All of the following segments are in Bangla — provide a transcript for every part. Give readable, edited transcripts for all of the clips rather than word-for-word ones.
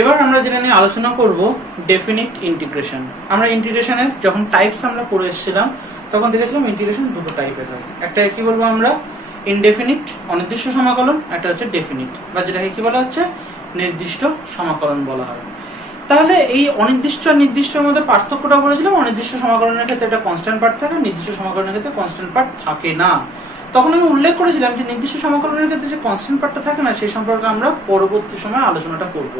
এবার আমরা যেটা নিয়ে আলোচনা করব ডেফিনিট ইন্টিগ্রেশন। আমরা ইন্টিগ্রেশনের যখন টাইপস আমরা পড়ে এসেছিলাম তখন দেখেছিলাম ইন্টিগ্রেশন দুটো টাইপের হয়। একটা কি বলবো আমরা ইনডেফিনিট অনির্দিষ্ট সমাকলন, একটা হচ্ছে ডেফিনিট বা যেটাকে কি বলা হচ্ছে নির্দিষ্ট সমাকলন বলা হয়। তাহলে এই অনির্দিষ্ট আর নির্দিষ্টের মধ্যে পার্থক্যটা বলেছিলাম, অনির্দিষ্ট সমাকলনের ক্ষেত্রে একটা কনস্ট্যান্ট পার্ট থাকে, নির্দিষ্ট সমাকলনের ক্ষেত্রে কনস্ট্যান্ট পার্ট থাকে না। তখন আমি উল্লেখ করেছিলাম যে নির্দিষ্ট সমাকলনের ক্ষেত্রে যে কনস্ট্যান্ট পার্টটা থাকে না সেই সম্পর্কে আমরা পরবর্তী সময় আলোচনাটা করব।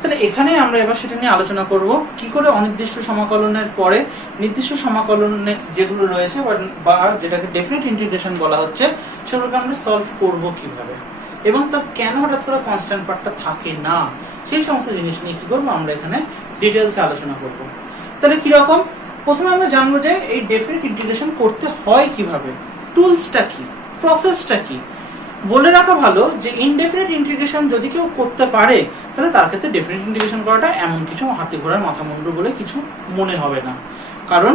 তাহলে এখানে আমরা এবার সেটা নিয়ে আলোচনা করব কি করে অনির্দিষ্ট সমাকলনের পরে নির্দিষ্ট সমাকলনের যেগুলো রয়েছে বা যেটাকে ডেফিনিট ইন্টিগ্রেশন বলা হচ্ছে সেগুলোকে আমরা সলভ করব কিভাবে, এবং তার কেন হঠাৎ করে কনস্ট্যান্ট পার্টটা থাকে না, সেই সমস্ত জিনিস নিয়ে কি করবো আমরা এখানে ডিটেলসে আলোচনা করব। তাহলে কিরকম, প্রথমে আমরা জানবো যে এই ডেফিনিট ইন্টিগ্রেশন করতে হয় কিভাবে, টুলসটা কি, প্রসেসটা কি। বলে রাখা ভালো যে ইনডেফিনিট ইন্টিগ্রেশন যদি কেউ করতে পারে তাহলে তার ক্ষেত্রে ডেফিনিট ইন্টিগ্রেশন করাটা এমন কিছু হাতে ঘোড়ার মাথা মুন্ডু বলে কিছু মনে হবে না। কারণ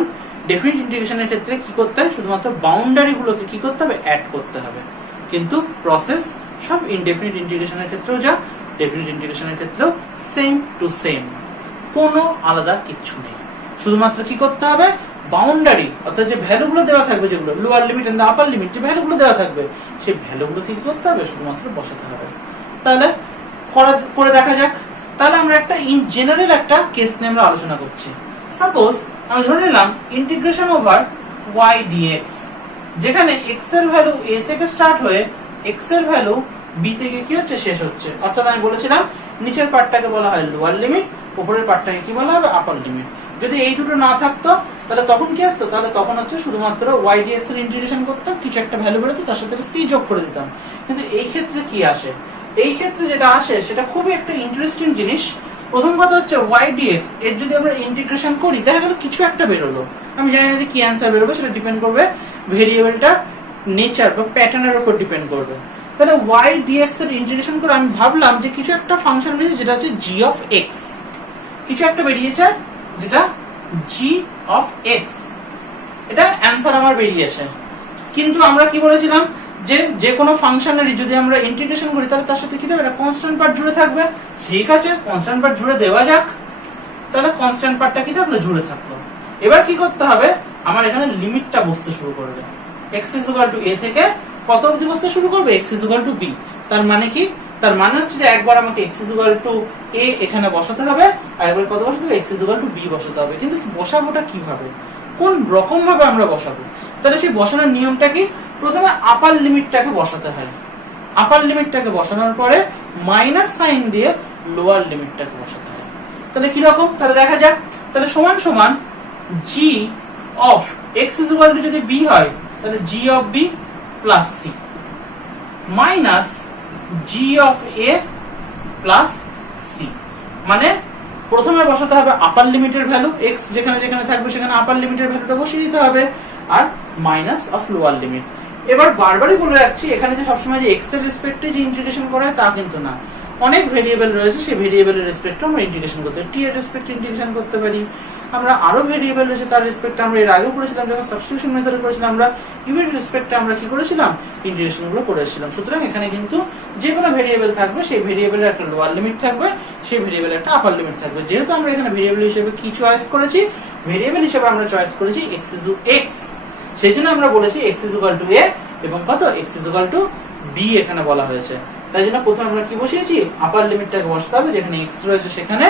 ডেফিনিট ইন্টিগ্রেশনের ক্ষেত্রে কি করতে হয়, শুধুমাত্র বাউন্ডারি গুলোকে কি করতে হবে, অ্যাড করতে হবে। কিন্তু প্রসেস সব ইনডেফিনিট ইন্টিগ্রেশনের ক্ষেত্রেও যা ডেফিনিট ইন্টিগ্রেশনের ক্ষেত্রেও সেম টু সেম, কোনো আলাদা কিচ্ছু নেই। শুধুমাত্র কি করতে হবে, বাউন্ডারি অর্থাৎ যে ভ্যালুগুলো দেওয়া থাকবে, যেগুলো lower limit and upper limit যে ভ্যালুগুলো দেওয়া থাকবে সেই ভ্যালুগুলো কি করতে হবে, শুধুমাত্র বসাতে হবে। তাহলে করে দেখা যাক। তাহলে আমরা একটা ইন জেনারেল একটা কেস নিয়ে আমরা আলোচনা করছি। সাপোজ আমি ধরে নিলাম ইন্টিগ্রেশন ওভার y dx, যেখানে x এর ভ্যালু a থেকে স্টার্ট হয়ে x এর ভ্যালু b থেকে কি হচ্ছে শেষ হচ্ছে। অর্থাৎ আমি বলেছিলাম নিচের পার্টটাকে বলা হয় লোয়ার লিমিট, উপরের পার্টটাকে কি বলা হবে, আপার লিমিট। যদি এই দুটো না থাকতো তাহলে তখন কি আসতো, তাহলে তখন হচ্ছে শুধুমাত্র y dx এর ইন্টিগ্রেশন করতাম, কিছু একটা ভ্যালু বেরোতো তার সাথে c যোগ করে দিতাম। কিন্তু এই ক্ষেত্রে কি আসে, এই ক্ষেত্রে যেটা আসে সেটা খুবই একটা ইন্টারেস্টিং জিনিস। প্রথম কথা হচ্ছে y dx এর যদি আমরা ইন্টিগ্রেশন করি দেখা গেল কিছু একটা বেরোলো, আমি জানি না যে কি অ্যান্সার বেরোবে, সেটা ডিপেন্ড করবে ভেরিয়েবলটার নেচার বা প্যাটার্নের উপর ডিপেন্ড করবে। তাহলে y dx এর ইন্টিগ্রেশন করে আমি ভাবলাম যে কিছু একটা ফাংশন বেরিয়েছে যেটা হচ্ছে g of x, কিছু একটা বেরিয়েছে যেটা g of x, এটা অ্যান্সার আমার বেরিয়েছে। কিন্তু আমরা কি বলেছিলাম যে যে কোনো ফাংশনেরই যদি আমরা ইন্টিগ্রেশন করি তাহলে তার সাথে কি থাকবে, একটা কনস্ট্যান্ট পার্ট জুড়ে থাকবে। ঠিক আছে, কনস্ট্যান্ট পার্ট জুড়ে দেওয়া যাক। তাহলে কনস্ট্যান্ট পার্টটা কি থাকলো, জুড়ে থাকলো। এবার কি করতে হবে, আমার এখানে লিমিটটা বসতে শুরু করবে। x = a থেকে কত অবধি বসতে শুরু করবে, x = b। তার মানে কি, তার মানে হচ্ছে যে একবার আমাকে x = a এখানে বসাতে হবে, আর একবার কত বসাতে হবে, x = b বসাতে হবে। কিন্তু বসাবোটা কিভাবে, কোন রকম ভাবে আমরা বসাবো, তাহলে সেই বসানোর নিয়মটা কি, প্রথমে আপার লিমিটটাকে বসাতে হয়। আপার লিমিটটাকে বসানোর পরে মাইনাস সাইন দিয়ে লোয়ার লিমিটটাকে বসাতে হয়। তাহলে কি রকম, তাহলে দেখা যাক। তাহলে সমান সমান g of x = যদি b হয় তাহলে g of b plus c minus g of a plus c। মানে প্রথমে বসাতে হবে আপার লিমিটের ভ্যালু, x যেখানে যেখানে থাকবে সেখানে আপার লিমিটের ভ্যালুটা বসিয়ে দিতে হবে, আর মাইনাস অফ লোয়ার লিমিট। এবার বারবারই বলে রাখছি এখানে যে সবসময় যে x এর রেসপেক্টে যে ইন্টিগ্রেশন করা হয় তা কিন্তু না। অনেক ভেরিয়েবল রয়েছে, সেই ভেরিয়েবলের রেসপেক্টে আমরা ইন্টিগ্রেশন করতে পারি, t এর রেসপেক্টে ইন্টিগ্রেশন করতে পারি। আমরা আরো ভেরিয়েবল রয়েছে তার রেসপেক্টে আমরা এর আগেও করেছিলাম, যখন সাবস্টিটিউশন মেথডে করেছিলাম আমরা u এর রেসপেক্টে আমরা কি করেছিলাম, ইন্টিগ্রেশন গুলো করেছিলাম। সুতরাং এখানে কিন্তু যে কোনো ভেরিয়েবল থাকবে সেই ভেরিয়েবলের একটা লোয়ার লিমিট থাকবে, সেই ভেরিয়েবলের একটা আপার লিমিট থাকবে। যেহেতু আমরা এখানে ভেরিয়েবল হিসেবে কি চয়েস করেছি, ভেরিয়েবল হিসেবে আমরা চয়েস করেছি x, সেই জন্য আমরা বলেছি x = a এবং কত, x = b এখানে বলা হয়েছে। তাই জন্য প্রথমে আমরা কি বসিয়েছি, আপার লিমিটটাকে বসাতে হবে যেখানে x রয়েছে সেখানে,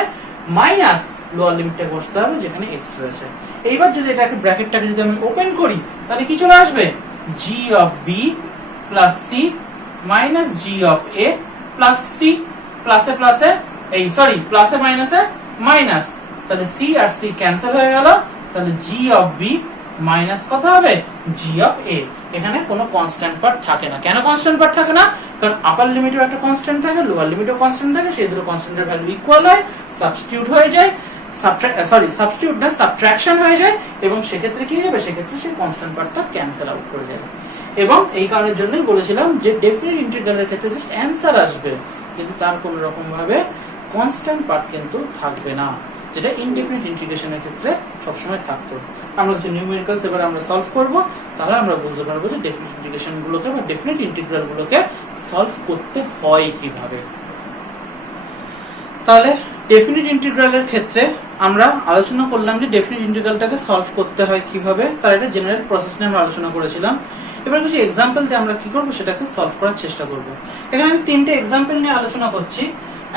মাইনাস লোয়ার লিমিটটাকে বসাতে হবে যেখানে x রয়েছে। এইবার যদি এটাকে ব্র্যাকেটটাকে যদি আমি ওপেন করি তাহলে কি চলে আসবে, g of b plus c minus g of a plus c, প্লাসে প্লাসে এই সরি প্লাসে মাইনাসে মাইনাস, তাহলে c আর c ক্যান্সেল হয়ে গেল। তাহলে g of b মাইনাস কত হবে, g of a। এখানে কোনো কনস্ট্যান্ট পার্ট থাকে না। কেন কনস্ট্যান্ট পার্ট থাকে না, কারণ আপার লিমিটেও একটা কনস্ট্যান্ট থাকে, লোয়ার লিমিটেও কনস্ট্যান্ট থাকে, সেই দুটো কনস্ট্যান্টের ভ্যালু ইকুয়াল হয়, সাবস্টিটিউট হয়ে যায়, সাবস্টিটিউট না সাবট্রাকশন হয়ে যায়, এবং সেক্ষেত্রে কি হবে, সেক্ষেত্রে সেই কনস্ট্যান্ট পার্টটা ক্যান্সেল আউট করে যাবে। এবং এই কারণের জন্যই বলেছিলাম যে ডেফিনিট ইন্টিগ্রালের ক্ষেত্রে জাস্ট অ্যান্সার আসবে, কিন্তু তার কোনো রকম ভাবে কনস্ট্যান্ট পার্ট কিন্তু থাকবে না, যেটা ইনডেফিনিট ইন্টিগ্রেশনের ক্ষেত্রে সবসময় থাকতো। আমরা কিছু নিউমেরিক্যালস এবার আমরা সলভ করব, তাহলে আমরা বুঝতে পারবো যে ডেফিনিট ইন্টিগ্রেশন গুলোকে বা ডেফিনিট ইন্টিগ্রাল গুলোকে সলভ করতে হয় কিভাবে। তাহলে ডেফিনিট ইন্টিগ্রালের ক্ষেত্রে আমরা আলোচনা করলাম যে ডেফিনিট ইন্টিগ্রালটাকে সলভ করতে হয় কিভাবে, তার একটা জেনারেল প্রসেস নিয়ে আমরা আলোচনা করেছিলাম। এবার কিছু এক্সাম্পল দিয়ে আমরা কি করব সেটাকে সলভ করার চেষ্টা করব। এখানে আমি তিনটে এক্সাম্পল নিয়ে আলোচনা করছি।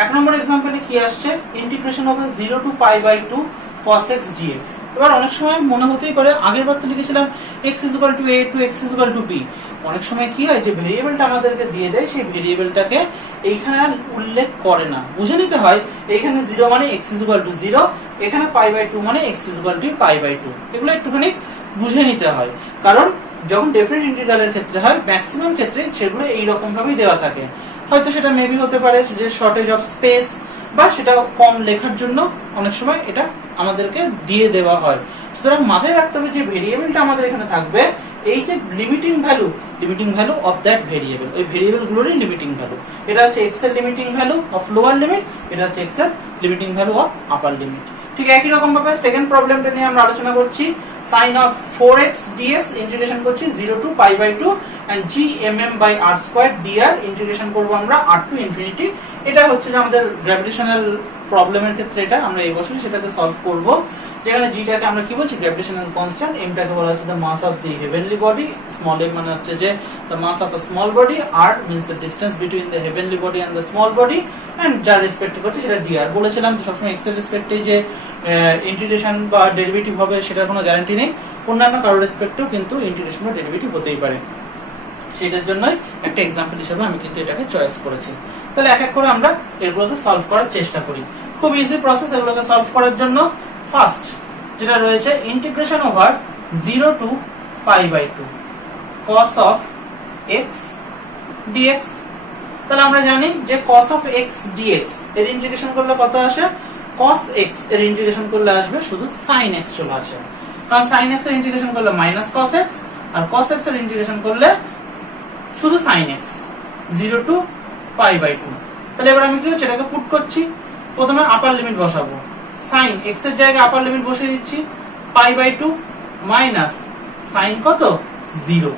এক নম্বর এক্সাম্পলে কি আসছে, integration over 0 to pi by 2 cos x dx। এবার অনেক সময় মনে হতেই পারে আগের বার তো লিখেছিলাম x is equal to a to x is equal to b। অনেক সময় কি হয় যে ভেরিয়েবলটা আমাদেরকে দিয়ে দেয়, সেই ভেরিয়েবলটাকে এইখানে আর উল্লেখ করে না, বুঝে নিতে হয় এইখানে 0 মানে x is equal to 0, এখানে pi by 2 মানে x is equal to pi by 2। এগুলো একটুখানি বুঝে নিতে হয়, কারণ যখন ডেফিনিট ইন্টিগ্রালের ক্ষেত্রে হয় ম্যাক্সিমাম ক্ষেত্রে সেগুলো এইরকম ভাবেই দেওয়া থাকে। হয়তো সেটা মেবি হতে পারে যে শর্টেজ অফ স্পেস, বা সেটা কম লেখার জন্য অনেক সময় এটা আমাদেরকে দিয়ে দেওয়া হয়। সুতরাং মাথায় রাখতে হবে যে ভেরিয়েবলটা আমাদের এখানে থাকবে, এই যে limiting value of that variable, ওই ভেরিয়েবল গুলোরই লিমিটিং ভ্যালু। এটা হচ্ছে x এর limiting value of lower limit, এটা হচ্ছে x এর limiting value of upper limit. ঠিক একই রকম ভাবে সেকেন্ড প্রবলেমটা নিয়ে আমরা আলোচনা করছি। sin of 4x dx integration করছি 0 to pi by 2 and gmm by r squared dr integration করব আমরা r to infinity। এটা হচ্ছে যে আমাদের গ্র্যাভিটেশনাল প্রবলেমের ক্ষেত্রে এটা আমরা এই বছরই সেটাকে সলভ করব, যেখানে g টাকে আমরা কি বলছি গ্র্যাভিটেশনাল কনস্ট্যান্ট, m টাকে বলা হচ্ছে the mass of the heavenly body, small m মানে হচ্ছে যে the mass of a small body, r means the distance between the heavenly body and the small body, and যার রেসপেক্টে করছে সেটা dr। বলেছিলাম যে সবসময় x এর রেসপেক্টে যে ইন্টিগ্রেশন বা ডেরিভেটিভ হবে সেটার কোনো গ্যারান্টি নেই, অন্যান্য কারো রেসপেক্টেও কিন্তু ইন্টিগ্রেশন বা ডেরিভেটিভ হতেই পারে। সেটার জন্যই একটা এক্সাম্পল হিসেবে আমি কিন্তু এটাকে চয়েস করেছি। তাহলে এক এক করে আমরা এগুলোকে সলভ করার চেষ্টা করি। খুব ইজি প্রসেস এগুলোকে সলভ করার জন্য। ফার্স্ট যেটা রয়েছে integration over 0 to pi by 2 cos of x dx। তাহলে আমরা জানি যে cos of x dx এর ইন্টিগ্রেশন করলে কত আসে, cos x এর ইন্টিগ্রেশন করলে আসবে শুধু sin x চলে আসে, কারণ sin x এর ইন্টিগ্রেশন করলে মাইনাস cos x, আর cos x এর ইন্টিগ্রেশন করলে শুধু sin x 0 to pi by 2। তাহলে এবার আমি কি হচ্ছে এটাকে পুট করছি, প্রথমে আপার লিমিট বসাবো, sin x এর জায়গায় আপার লিমিট বসিয়ে দিচ্ছি pi by 2 মাইনাস sin কত 0,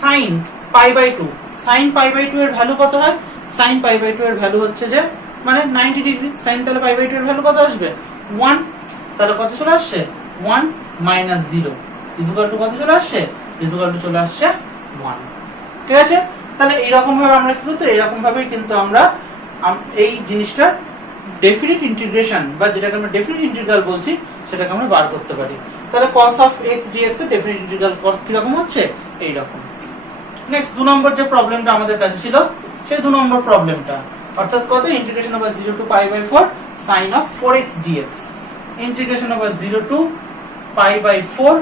sin pi by 2, sin pi by 2 এর ভ্যালু কত হয়, sin pi by 2 এর ভ্যালু হচ্ছে যে মানে 90 ডিগ্রি, sin তাহলে pi by 2 এর ভ্যালু কত আসবে 1, তাহলে কত চলে আসছে 1 মাইনাস 0 ইজ ইকুয়াল টু কত চলে আসছে, ইজ ইকুয়াল টু চলে আসছে 1। ঠিক আছে, তাহলে এইরকম ভাবে আমরা কি করতে, এরকম ভাবে কিন্তু আমরা এই জিনিসটা ডেফিনিট ইন্টিগ্রেশন বা যেটাকে আমরা ডেফিনিট ইন্টিগ্রাল বলছি সেটাকে আমরা বার করতে পারি। তাহলে cos of x dx এর ডেফিনিট ইন্টিগ্রাল কি রকম হচ্ছে, এই রকম। নেক্সট 2 নম্বর যে প্রবলেমটা আমাদের কাছে ছিল, সেই 2 নম্বর প্রবলেমটা অর্থাৎ কত, integration over 0 to pi by 4 sin of 4x dx, integration over 0 to pi by 4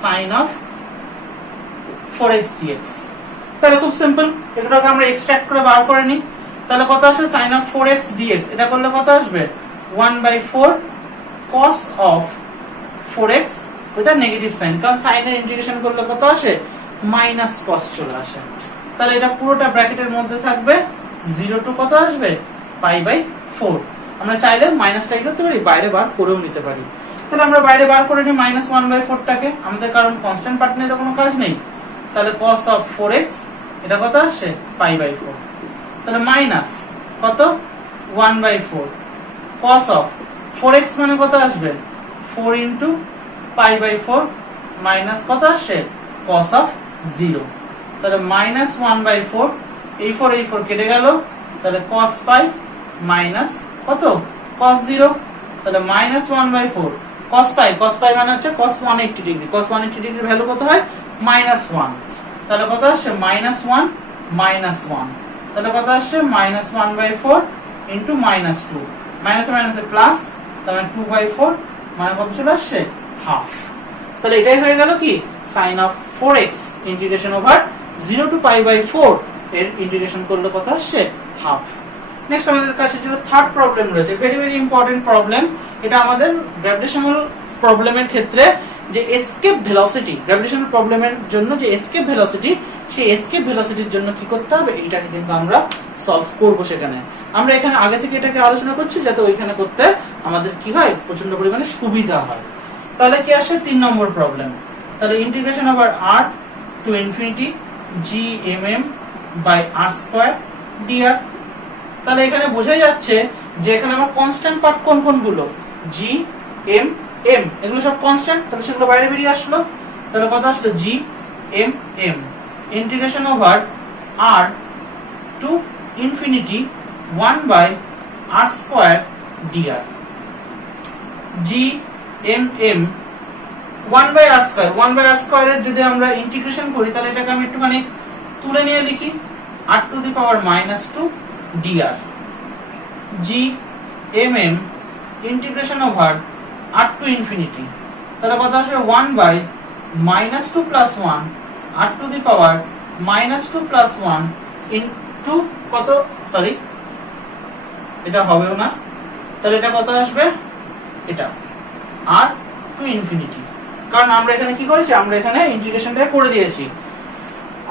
sin of 4x dx। তাহলে খুব সিম্পল, এটাকে আমরা এক্সট্রাক্ট করে বার করে নিই। তাহলে কত আসে sin of 4x dx, এটা করলে কত আসবে 1/4 cos of 4x with a negative sign, কারণ sin এর ইন্টিগ্রেশন করলে কত আসে মাইনাস cos চলে আসে। তাহলে এটা পুরোটা ব্র্যাকেটের মধ্যে থাকবে 0 to কত আসবে pi by 4। আমরা চাইলে মাইনাসটা কি করতে পারি, বাইরে বার করেও নিতে পারি। তাহলে আমরা বাইরে বার করে নিই -1/4 টাকে, আমাদের কারণ কনস্ট্যান্ট পার্ট নিয়ে তো কোনো কাজ নেই। তাহলে cos of 4x এটা কত আসছে pi by 4, তাহলে মাইনাস কত 1/4 cos of 4x মানে কত আসবে 4 into pi by 4 মাইনাস কত আসছে cos of 0, তাহলে মাইনাস 1/4, এই 4 কেটে গেল, তাহলে cos pi মাইনাস কত cos 0, তাহলে মাইনাস 1/4 cos pi মানে হচ্ছে cos 180 ডিগ্রি, cos 180 ডিগ্রির ভ্যালু কত হয় -1, তাহলে কত আসছে -1 -1, তাহলে কত আসছে -1/4 into -2, মাইনাস মাইনাসে প্লাস, তাহলে 2/4 মানে কত চলে আসছে হাফ। তাহলে এটাই হয়ে গেল কি sin of 4x integration over 0 to pi by 4 এর ইন্টিগ্রেশন করলে কত আসছে হাফ। নেক্সট আমাদের কাছে যেটা থার্ড প্রবলেম রয়েছে, ভেরি ভেরি ইম্পর্টেন্ট প্রবলেম। এটা আমাদের গ্র্যাভিটেশনাল প্রবলেমের ক্ষেত্রে যে এসকেপ ভেলোসিটি, গ্র্যাভিটেশনাল প্রবলেমের জন্য যে এসকেপ ভেলোসিটি, সেই এসকেপ ভেলোসিটির জন্য কি করতে হবে, এইটাকে কিন্তু আমরা সলভ করব। সেখানে আমরা এখানে আগে থেকে এটাকে আলোচনা করছি যাতে ওইখানে করতে আমাদের কি হয় প্রচন্ড পরিমাণে সুবিধা হয়। তাহলে কি আসে 3 নম্বর প্রবলেম, তাহলে integration over r to infinity gmm by r square dr। তাহলে এখানে বোঝাই যাচ্ছে যে এখানে আমার কনস্ট্যান্ট পার্ট কোন কোনগুলো, জি এম এম, এগুলো সব কনস্ট্যান্ট, তাহলে সেগুলো বাইরে বেরিয়ে আসলো। তাহলে কত আসলো, G M m integration over r to infinity 1/r² dr। G M m 1/r² এর যদি আমরা ইন্টিগ্রেশন করি তাহলে এটাকে আমি একটুখানি তুলে নিয়ে লিখি, r⁻² dr। G M m integration over r to infinity, তাহলে কত আসবে 1/-2 + 1 r⁻² + 1 ইনটু কত, সরি এটা হবেও না, তাহলে এটা কত আসবে, এটা r টু ইনফিনিটি, কারণ আমরা এখানে কি করেছি, আমরা এখানে ইন্টিগ্রেশনটা করে দিয়েছি।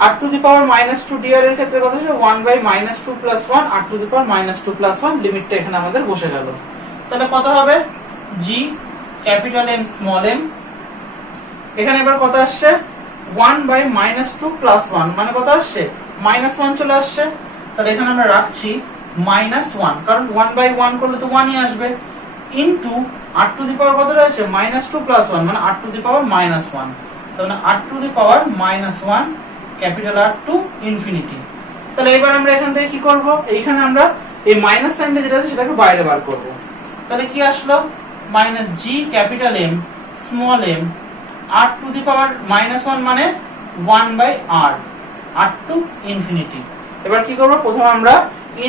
r⁻² dr এর ক্ষেত্রে কত আসবে 1/-2 + 1 r⁻² + 1, লিমিটটা এখানে আমাদের বসে গেল। তাহলে কত হবে, G capital M small m, এখানে এবার কত আসছে 1/-2 + 1 মানে কত আসছে, -1 চলে আসছে। তাহলে এখানে আমরা রাখছি -1, কারণ 1/1 করলে তো 1ই আসবে, ইনটু r⁻ কত রয়েছে, -2 + 1 মানে r⁻−1, তাহলে r⁻−1 capital R to infinity. তাহলে এবার আমরা এখান থেকে কি করব, এইখানে আমরা এই মাইনাস সাইনটা যেটা আছে সেটাকে বাইরে বার করব। তাহলে কি আসলো, -g capital M small m r⁻−1 মানে 1/r r টু ইনফিনিটি। এবার কি করব, প্রথমে আমরা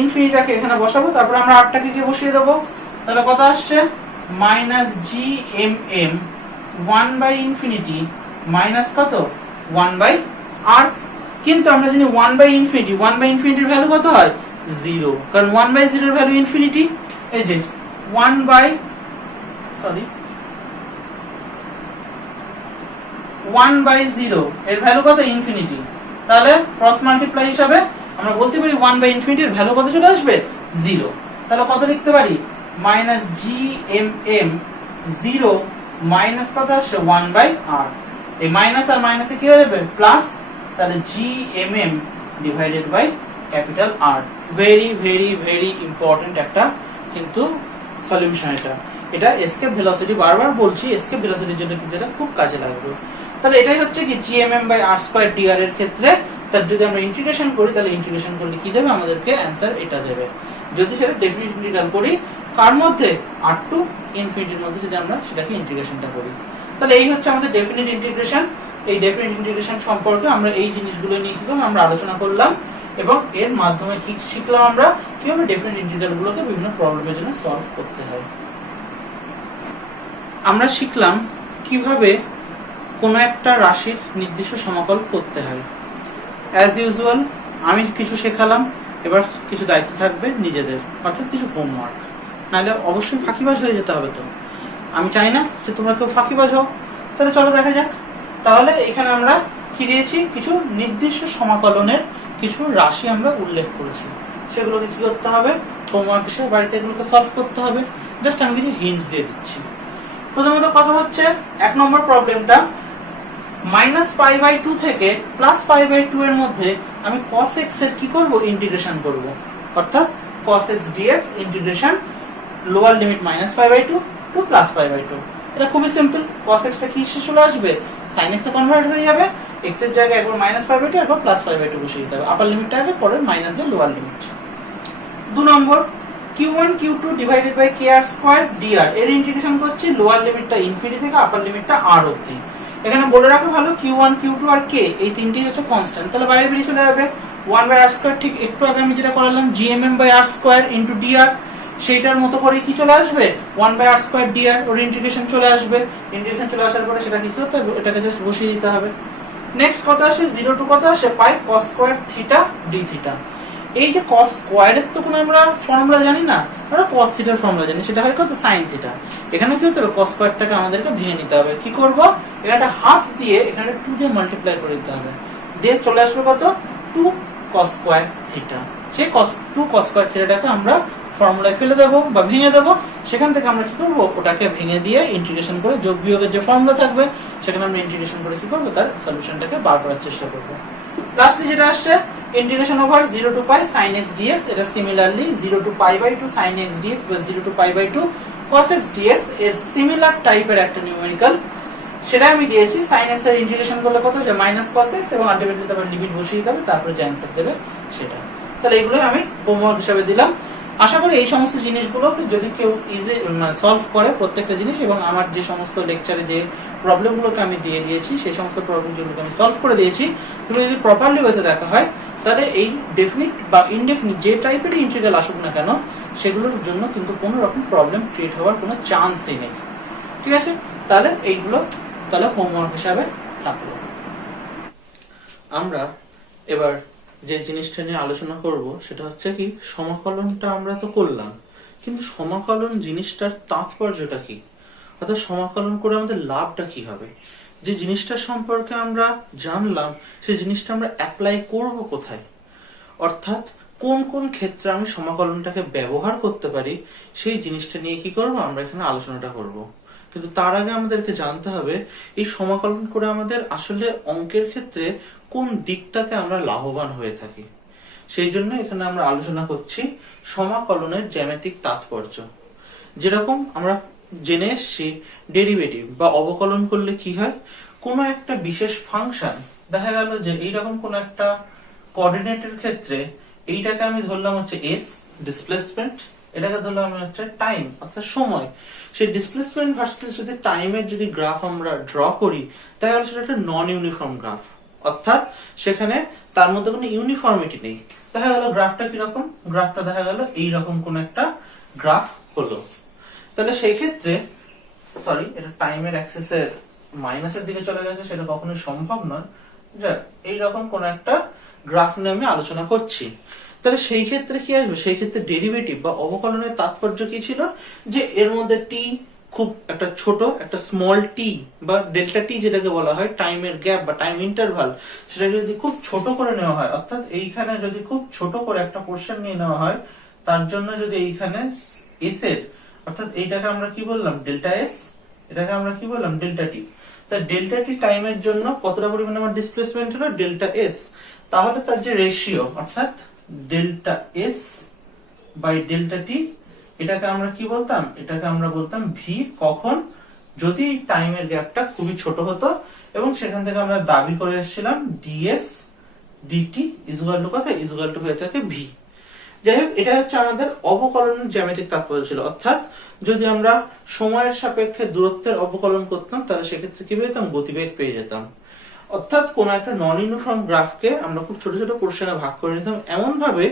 ইনফিনিটিটাকে এখানে বসাবো, তারপর আমরা rটাকে কি বসিয়ে দেব। তাহলে কত আসছে, -gmm 1/∞ মাইনাস কত 1/r, কিন্তু আমরা জানি 1/∞ এর ভ্যালু কত হয়, 0, কারণ 1/0 এর ভ্যালু ইনফিনিটি। এই যে 1/0 এর ভ্যালু কত, ইনফিনিটি, তাহলে ক্রস মাল্টিপ্লাই হিসাবে আমরা বলতে পারি 1/∞ এর ভ্যালু কত চলে আসবে, 0। তাহলে কত লিখতে পারি, -gmm 0 মাইনাস কত আসছে 1/r, এই মাইনাস আর মাইনাসে কি হয়ে যাবে, প্লাস, তাহলে gmm divided by capital R। Very very very important একটা কিন্তু সলিউশন এটা। এটা এসকেপ ভেলোসিটি, বারবার বলছি এসকেপ ভেলোসিটির জন্য কিন্তু এটা খুব কাজে লাগবে। তাহলে এটাই হচ্ছে কি gmm/r² dr এর ক্ষেত্রে, তার যদি আমরা ইন্টিগ্রেশন করি তাহলে ইন্টিগ্রেশন করলে কি দেবে আমাদেরকে, অ্যানসার এটা দেবে। যদি সেটা ডেফিনিট ইন্টিগ্রাল করি কার মধ্যে, r টু ইনফিনিটির মধ্যে যদি আমরা সেটাকে ইন্টিগ্রেশনটা করি, তাহলে এই হচ্ছে আমাদের ডেফিনিট ইন্টিগ্রেশন। এই ডেফিনিট ইন্টিগ্রেশন সম্পর্কে আমরা এই জিনিসগুলো নিয়ে কি করলাম, আমরা আলোচনা করলাম, এবং এর মাধ্যমে কি শিখলাম, আমরা কিভাবে ডেফিনিট ইন্টিগ্রাল গুলোকে বিভিন্ন প্রবলেমের জন্য সলভ করতে হয়। আমরা শিখলাম কিভাবে কোনো একটা রাশির নির্দিষ্ট সমাকল করতে হয়। অ্যাজ ইউজুয়াল আমি কিছু শেখালাম, এবার কিছু দায়িত্ব থাকবে নিজেদের, অর্থাৎ কিছু হোমওয়ার্ক, নাহলে অবশ্যই ফাঁকিবাজ হয়ে যেতে হবে। তো আমি চাই না যে তোমরা কেউ ফাঁকিবাজ হও। তাহলে চলো দেখা যাক। তাহলে এখানে আমরা কি দিয়েছি, কিছু নির্দিষ্ট সমাকলনের কিছু রাশি আমরা উল্লেখ করেছি, সেগুলোকে কি করতে হবে, হোমওয়ার্ক হিসেবে বাড়িতে এগুলোকে সলভ করতে হবে। জাস্ট আমি কিছু হিন্টস দিয়ে দিচ্ছি। প্রথমত কথা হচ্ছে 1 নম্বর প্রবলেমটা, -π/2 থেকে +π/2 এর মধ্যে আমি cos x এর কি করব, ইন্টিগ্রেশন করব, অর্থাৎ cos x dx integration lower limit -π/2 to +π/2। এটা খুবই সিম্পল, cos x টা কি চলে আসবে, sin x এ কনভার্ট হয়ে যাবে, x এর জায়গায় একবার -π/2 একবার +π/2 বসিয়ে দিতে হবে, আপার লিমিটটা আগে পরে মাইনাস এর লোয়ার লিমিট। 2 নম্বর q1 q2 divided by kr² dr এর ইন্টিগ্রেশন করছি লোয়ার লিমিটটা ইনফিনিটি থেকে আপার লিমিটটা r অবধি। এখানে বলে রাখা ভালো q1 q2 আর k এই তিনটেই হচ্ছে কনস্ট্যান্ট, তাহলে বাইরে বেরিয়ে চলে যাবে 1/r², ঠিক একটু আগে আমি যেটা করালাম gmm/r² ইনটু dr, সেইটার মতো করে কি চলে আসবে 1/r² dr, ওর ইন্টিগ্রেশন চলে আসবে। ইন্টিগ্রেশন চলে আসার পরে সেটা কি করতে হবে, এটাকে জাস্ট বসিয়ে দিতে হবে। নেক্সট কত আসে, 0 টু কত আসে, পাই cos² থিটা d থিটা। এই যে cos স্কয়ারের তো কোনো আমরা ফর্মুলা জানি না, আমরা cos থিটার ফর্মুলা জানি, সেটা হয় কত sin থিটা। এখানে কি হতে হবে, cos স্কয়ারটাকে আমাদেরকে ভেঙে নিতে হবে। কি করব, এখানে হাফ দিয়ে এখানে 2 দিয়ে মাল্টিপ্লাই করে দিতে হবে, দিয়ে চলে আসবে কত 2 cos স্কয়ার থিটা। সেই 2 cos স্কয়ার থিটাটাকে আমরা ফর্মুলায় ফেলে দেব বা ভেঙে দেব। সেখান থেকে আমরা কি করব, ওটাকে ভেঙে দিয়ে ইন্টিগ্রেশন করে যোগ বিয়োগের যে ফর্মুলা থাকবে সেখানে আমরা ইন্টিগ্রেশন করে কি করব, তার সলিউশনটাকে বার করার চেষ্টা করব। লাস্টলি যেটা আসছে integration over 0 to pi sin x dx, এটা similarly 0 to pi by 2 sin x dx বা 0 to pi by 2 cos x dx এর সিমিলার টাইপের একটা নিউমেরিক্যাল, সেটা আমি দিয়েছি। sin x এর ইন্টিগ্রেশন করলে কত যে মাইনাস cos x, এবং আলটিমেটলি তারপর লিমিট বসিয়ে দিতে হবে, তারপরে যে অ্যানসার দেবে সেটা। তাহলে এগুলো আমি হোমওয়ার্ক হিসেবে দিলাম। আশা করি এই সমস্ত জিনিসগুলোকে যদি কেউ ইজি সলভ করে প্রত্যেকটা জিনিস, এবং আমার যে সমস্ত লেকচারে যে প্রবলেমগুলোকে আমি দিয়ে দিয়েছি সেই সমস্ত প্রবলেমগুলোকে আমি সলভ করে দিয়েছি, এগুলো যদি প্রপারলি ওয়েতে দেখা হয় তাহলে এই ডেফিনিট বা ইনডেফিনিট যে টাইপের ইন্টিগ্রাল আসুক না কেন সেগুলোর জন্য কিন্তু কোনো রকম প্রবলেম ক্রিয়েট হওয়ার কোনো চান্সই নেই। ঠিক আছে, তাহলে এইগুলো তাহলে হোমওয়ার্ক হিসাবে থাকলো। আমরা এবার যে জিনিসটা নিয়ে আলোচনা করব সেটা হচ্ছে কি, সমাকলনটা আমরা তো করলাম, কিন্তু সমাকলন জিনিসটার তাৎপর্যটা কি, অর্থাৎ সমাকলন করে আমাদের লাভটা কি হবে, যে জিনিসটা সম্পর্কে আমরা জানলাম সেই জিনিসটা আমরা অ্যাপ্লাই করব কোথায়, অর্থাৎ কোন কোন ক্ষেত্রে আমি সমাকলনটাকে ব্যবহার করতে পারি, সেই জিনিসটা নিয়ে কি করব আমরা এখানে আলোচনাটা করব। কিন্তু তার আগে আমাদেরকে জানতে হবে এই সমাকলন করে আমাদের আসলে অঙ্কের ক্ষেত্রে কোন দিকটাতে আমরা লাভবান হয়ে থাকি। সেই জন্য এখানে আমরা আলোচনা করছি সমাকলনের জ্যামিতিক তাৎপর্য। যেরকম আমরা জেনে এসেছি ডেরিভেটিভ বা অবকলন করলে কি হয়, কোনো একটা বিশেষ ফাংশন, দেখা গেল যে এইরকম কোন একটা কোঅর্ডিনেটের ক্ষেত্রে এইটাকে আমি ধরলাম হচ্ছে এস ডিসপ্লেসমেন্ট, এটাকে ধরলাম আমি হচ্ছে টাইম অর্থাৎ সময়। সেই ডিসপ্লেসমেন্ট ভার্সেস যদি টাইমের যদি গ্রাফ আমরা ড্র করি তাহলে সেটা একটা নন ইউনিফর্ম গ্রাফ, অর্থাৎ সেখানে তার মধ্যে কোনো ইউনিফর্মিটি নেই। দেখা গেল গ্রাফটা কিরকম, গ্রাফটা দেখা গেল এইরকম কোন একটা গ্রাফ হলো। তাহলে সেই ক্ষেত্রে সরি, এটা টাইমের অ্যাক্সিসের মাইনাসের দিকে চলে গেছে, সেটা কখনোই সম্ভব নয়। যা এইরকম কোন একটা গ্রাফ নিয়ে আমি আলোচনা করছি, তাহলে সেই ক্ষেত্রে কি আসবে, সেই ক্ষেত্রে ডেরিভেটিভ বা অবকলনের তাৎপর্য কি ছিল, যে এর মধ্যে টি খুব একটা ছোট একটা স্মল টি বা ডেল্টা টি যেটাকে বলা হয় টাইমের গ্যাপ বা টাইম ইন্টারভাল, সেটা যদি খুব ছোট করে নেওয়া হয়, অর্থাৎ এইখানে যদি খুব ছোট করে একটা পোর্শন নিয়ে নেওয়া হয়, তার জন্য যদি এইখানে এস এর অর্থাৎ এইটাকে আমরা কি বললাম ডেল্টা এস, এটাকে আমরা কি বললাম ডেল্টা টি, তাই ডেল্টা টি টাইমের জন্য কতটা পরিমাণে আমার ডিসপ্লেসমেন্ট হলো ডেল্টা এস, তাহলে তার যে রেশিও অর্থাৎ ডেল্টা এস বাই ডেল্টা টি, এটাকে আমরা কি বলতাম, এটাকে আমরা বলতাম ভি, কখন যদি টাইমের গ্যাপটা খুবই ছোট হতো, এবং সেখান থেকে আমরা দাবি করে এসেছিলাম ডিএস ডিটি ইজুয়াল টু কত, ইজুয়াল টু হয়ে থাকে ভি। যাই হোক, এটা হচ্ছে আমাদের অবকলনের জ্যামিতিক তাৎপর্য ছিল, অর্থাৎ যদি আমরা সময়ের সাপেক্ষে দূরত্বের অবকলন করতাম তাহলে সেক্ষেত্রে কি পেতাম, গতিবেগ পেয়ে যেতাম। অর্থাৎ কোন একটা নন ইউনিফর্ম গ্রাফকে আমরা খুব ছোট ছোট পোর্শনে ভাগ করে নিতাম এমন ভাবে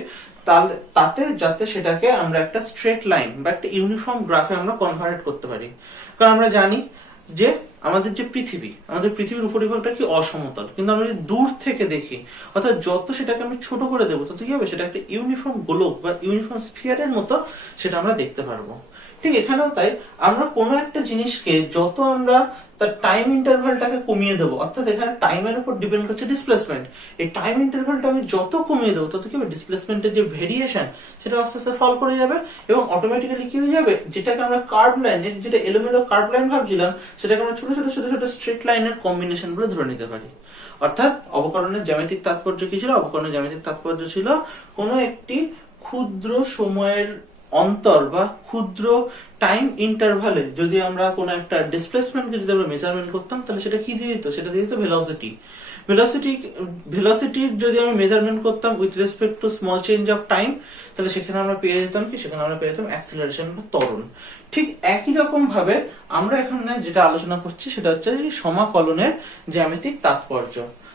তাতে যাতে সেটাকে আমরা একটা স্ট্রেট লাইন বা একটা ইউনিফর্ম গ্রাফে আমরা কনভার্ট করতে পারি। কারণ আমরা জানি যে আমাদের যে পৃথিবী, আমাদের পৃথিবীর উপরিভাগটা কি অসমতল, কিন্তু আমরা যদি দূর থেকে দেখি, অর্থাৎ যত সেটাকে আমি ছোট করে দেবো তত কি হবে, সেটা একটা ইউনিফর্ম গোলক বা ইউনিফর্ম স্ফিয়ারের মতো সেটা আমরা দেখতে পারবো। ঠিক এখানেও তাই, আমরা কোনো একটা জিনিসকে যত আমরা তার টাইম ইন্টারভালটাকে কমিয়ে দেবো, অর্থাৎ এখানে টাইমের উপর ডিপেন্ড করছে ডিসপ্লেসমেন্ট, এই টাইম ইন্টারভালটা আমি যত কমিয়ে দেবো তত কি হবে, ডিসপ্লেসমেন্টের যে ভেরিয়েশন সেটা আস্তে আস্তে ফল করে যাবে, এবং অটোমেটিক্যালি কি হয়ে যাবে, যেটাকে আমরা কার্ভ লাইন, যেটা এলোমেলো কার্ভ লাইন ভাবছিলাম সেটাকে আমরা ছোট ছোট ছোট ছোট স্ট্রেট লাইনের কম্বিনেশন বলে ধরে নিতে পারি। অর্থাৎ অবকলনের জ্যামিতিক তাৎপর্য কি ছিল, অবকলনের জ্যামিতিক তাৎপর্য ছিল কোনো একটি ক্ষুদ্র সময়ের অন্তর বা ক্ষুদ্র টাইম ইন্টারভালে যদি আমরা কোন একটা ডিসপ্লেসমেন্টকে যদি আমরা মেজারমেন্ট করতাম তাহলে সেটা কি দিয়ে দিত, সেটা দিয়ে দিত ভেলোসিটি। ভেলোসিটির যদি আমি মেজারমেন্ট করতাম with respect to small change of time, তাহলে সেখানে আমরা পেয়ে যেতাম কি, সেখানে আমরা পেয়ে যেতাম অ্যাক্সিলারেশন বা ত্বরণ। ঠিক একই রকম ভাবে আমরা এখানে যেটা আলোচনা করছি সেটা হচ্ছে সমাকলনের জ্যামিতিক তাৎপর্য।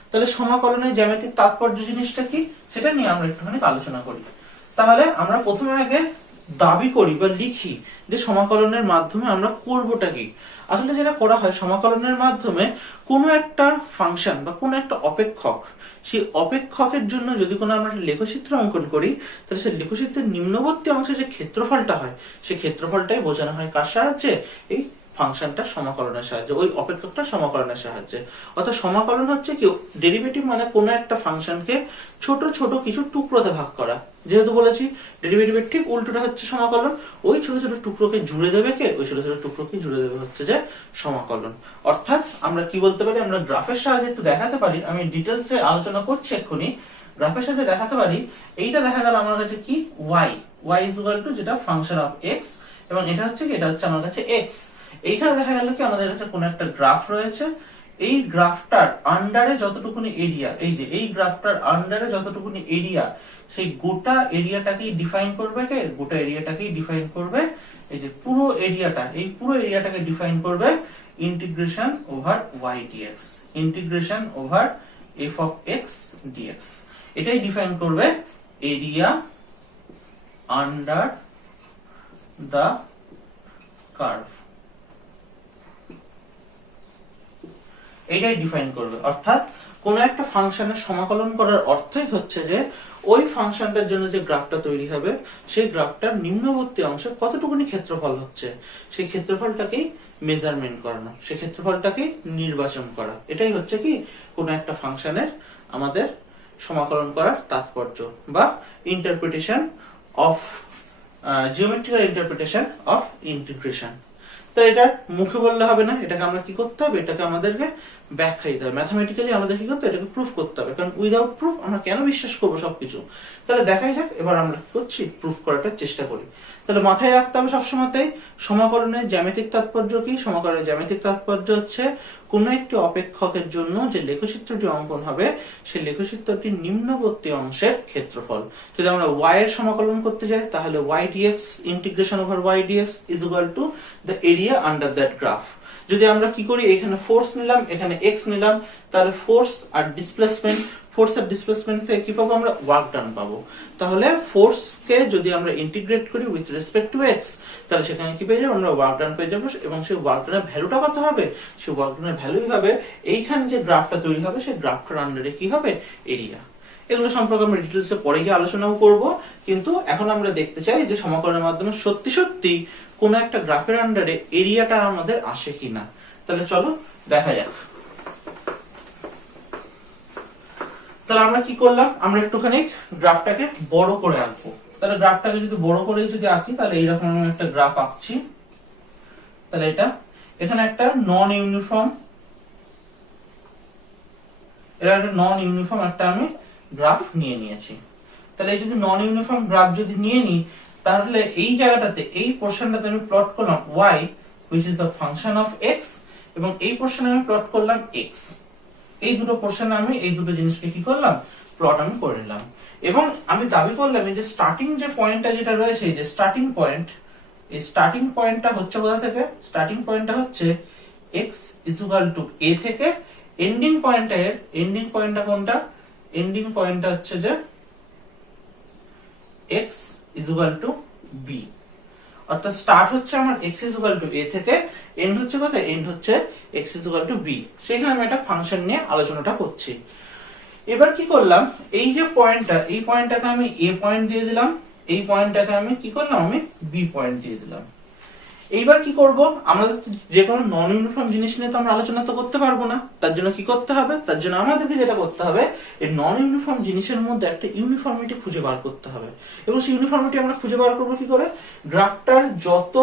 তাহলে সমাকলনের জ্যামিতিক তাৎপর্য জিনিসটা কি সেটা নিয়ে আমরা একটুখানি আলোচনা করি। তাহলে আমরা প্রথমে আগে দাবি করি বা লিখি যে সমাকলনের মাধ্যমে আমরা করবোটা কি। আসলে যেটা করা হয় সমাকলনের মাধ্যমে কোনো একটা ফাংশন বা কোনো একটা অপেক্ষক, সেই অপেক্ষকের জন্য যদি কোনো আমরা লেখচিত্র অঙ্কন করি তাহলে সেই লেখচিত্রের নিম্নবর্তী অংশে যে ক্ষেত্রফলটা হয় সেই ক্ষেত্রফলটাই বোঝানো হয় কার সাহায্যে, এই ফাংশনটা সমাকলনের সাহায্যে, ওই অপেক্ষকটা সমাকলনের সাহায্যে। অর্থাৎ সমাকলন হচ্ছে কি, ডেরিভেটিভ মানে কোনো একটা ফাংশনকে ছোট ছোট কিছু টুকরোতে ভাগ করা। যেহেতু বলেছি ডেরিভেটিভের ঠিক উল্টোটা হচ্ছে সমাকলন, ওই ছোট ছোট টুকরোকে জুড়ে দেবে কে, ওই ছোট ছোট টুকরোকে জুড়ে দেবে হচ্ছে যে সমাকলন। অর্থাৎ আমরা কি বলতে পারি, আমরা গ্রাফের সাহায্যে একটু দেখাতে পারি, আমি ডিটেলসে আলোচনা করছি এক্ষুনি। গ্রাফের সাথে দেখাতে পারি এইটা দেখা গেল আমার কাছে কি y, y is equal two যেটা ফাংশন অফ x, এবং এটা হচ্ছে কি, এটা হচ্ছে আমার কাছে x। এইখানে দেখা গেল কি আমাদের কাছে কোনো একটা গ্রাফ রয়েছে, এই গ্রাফটার আন্ডারে যতটুকুনি এরিয়া, এই যে এই গ্রাফটার আন্ডারে যতটুকুনি এরিয়া, সেই গোটা এরিয়াটাকেই ডিফাইন করবে কে, গোটা এরিয়াটাকেই ডিফাইন করবে এই যে পুরো এরিয়াটা, এই পুরো এরিয়াটাকে ডিফাইন করবে integration over y dx, integration over f of x dx। এটাই ডিফাইন করবে এরিয়া আন্ডার দা কার্ভ, এটাই ডিফাইন করবে। অর্থাৎ কোন একটা ফাংশনের সমাকলন করার অর্থই হচ্ছে যে ওই ফাংশনটার জন্য যে গ্রাফটা তৈরি হবে সেই গ্রাফটার নিম্নবর্তী অংশে কতটুকুনি ক্ষেত্রফল হচ্ছে, সেই ক্ষেত্রফলটাকেই মেজারমেন্ট করানো, সেই ক্ষেত্রফলটাকেই নির্বাচন করা। এটাই হচ্ছে কি কোন একটা ফাংশনের আমাদের সমাকলন করার তাৎপর্য বা interpretation of geometrical interpretation of integration. তো এটা মুখে বললে হবে না, এটাকে আমরা কি করতে হবে, এটাকে আমাদেরকে ব্যাখ্যা দিতে হবে, ম্যাথামেটিক্যালি আমাদের কি করতে হবে, এটাকে প্রুফ করতে হবে। কারণ উইদাউট প্রুফ আমরা কেন বিশ্বাস করবো সবকিছু। তাহলে দেখাই যাক এবার আমরা কি করছি, প্রুফ করাটার চেষ্টা করি। তাহলে মাথায় রাখতে হবে সবসময়তেই সমাকলনের জ্যামিতিক তাৎপর্য কি। সমাকলনের জ্যামিতিক তাৎপর্য হচ্ছে কোন একটি অপেক্ষকের জন্য যে লেখচিত্রটি অঙ্কন হবে সেই লেখচিত্রটির নিম্নবর্তী অংশের ক্ষেত্রফল। যদি আমরা y এর সমাকলন করতে যাই তাহলে y dx, integration over y dx is equal to the area under that graph. যদি আমরা কি করি, এখানে ফোর্স নিলাম, এখানে x নিলাম, তাহলে ফোর্স আর ডিসপ্লেসমেন্ট, ফোর্স আর ডিসপ্লেসমেন্ট থেকে কি পাবো আমরা, ওয়ার্ক ডান পাবো। তাহলে ফোর্স কে যদি আমরা ইন্টিগ্রেট করি উইথ রেসপেক্ট টু x, তাহলে সেখানে কি পেয়ে যাবো আমরা, ওয়ার্ক ডান পেয়ে যাবো। এবং সেই ওয়ার্ক ডানের ভ্যালুটা কত হবে, সেই ওয়ার্ক ডানের ভ্যালুই হবে এইখানে যে গ্রাফটা তৈরি হবে সেই গ্রাফটার আন্ডারে কি হবে, এরিয়া। এগুলো সম্পর্কে আমরা ডিটেলসে পরে গিয়ে আলোচনাও করব, কিন্তু এখন আমরা দেখতে চাই যে সমাকলনের মাধ্যমে সত্যি সত্যি কোন একটা গ্রাফের আন্ডারে এরিয়াটা আমাদের আসে কিনা। তাহলে চলো দেখা যাক। তাহলে আমরা কি করলাম, আমরা একটুখানি গ্রাফটাকে বড় করে আঁকবো। তাহলে গ্রাফটাকে যদি বড় করে যদি আঁকি তাহলে এইরকম একটা গ্রাফ আঁকছি। তাহলে এটা এখানে একটা নন ইউনিফর্ম, এটা একটা নন ইউনিফর্ম একটা আমি গ্রাফ নিয়ে নিয়েছি। তাহলে এই যদি নন ইউনিফর্ম গ্রাফ যদি নিয়ে নিই তাহলে এই জায়গাটাতে, এই পোরশনটাতে আমি প্লট করলাম y which is the function of x, এবং এই পোরশনে আমি প্লট করলাম x। এই দুটো পোরশনে আমি এই দুটো জিনিসকে কি করলাম, প্লট আমি করে নিলাম। এবং আমি দাবি করলাম এই যে স্টার্টিং যে পয়েন্টটা যেটা রয়েছে, এই যে স্টার্টিং পয়েন্ট, এই স্টার্টিং পয়েন্টটা হচ্ছে কোথা থেকে, স্টার্টিং পয়েন্টটা হচ্ছে x is equal to a থেকে, এন্ডিং পয়েন্টের, এন্ডিং পয়েন্টটা কোনটা, এন্ডিং পয়েন্টটা হচ্ছে যে x is equal to b। অর্থাৎ স্টার্ট হচ্ছে আমার x is equal to a থেকে, এন্ড হচ্ছে কোথায়, এন্ড হচ্ছে x is equal to b। সেখানে আমি একটা ফাংশন নিয়ে আলোচনাটা করছি। এবার কি করলাম, এই যে পয়েন্টটা, এই পয়েন্টটাকে আমি a পয়েন্ট দিয়ে দিলাম, এই পয়েন্টটাকে আমি কি করলাম, আমি b পয়েন্ট দিয়ে দিলাম। এইবার কি করব, আমরা যে কোনো নন ইউনিফর্ম জিনিস নিয়ে তো আমরা আলোচনা তো করতে পারবো না। তার জন্য কি করতে হবে, তার জন্য আমাদেরকে যেটা করতে হবে, এই নন ইউনিফর্ম জিনিসের মধ্যে একটা ইউনিফর্মিটি খুঁজে বার করতে হবে। এবং সেই ইউনিফর্মিটি আমরা খুঁজে বার করবো কি করে, গ্রাফটার যত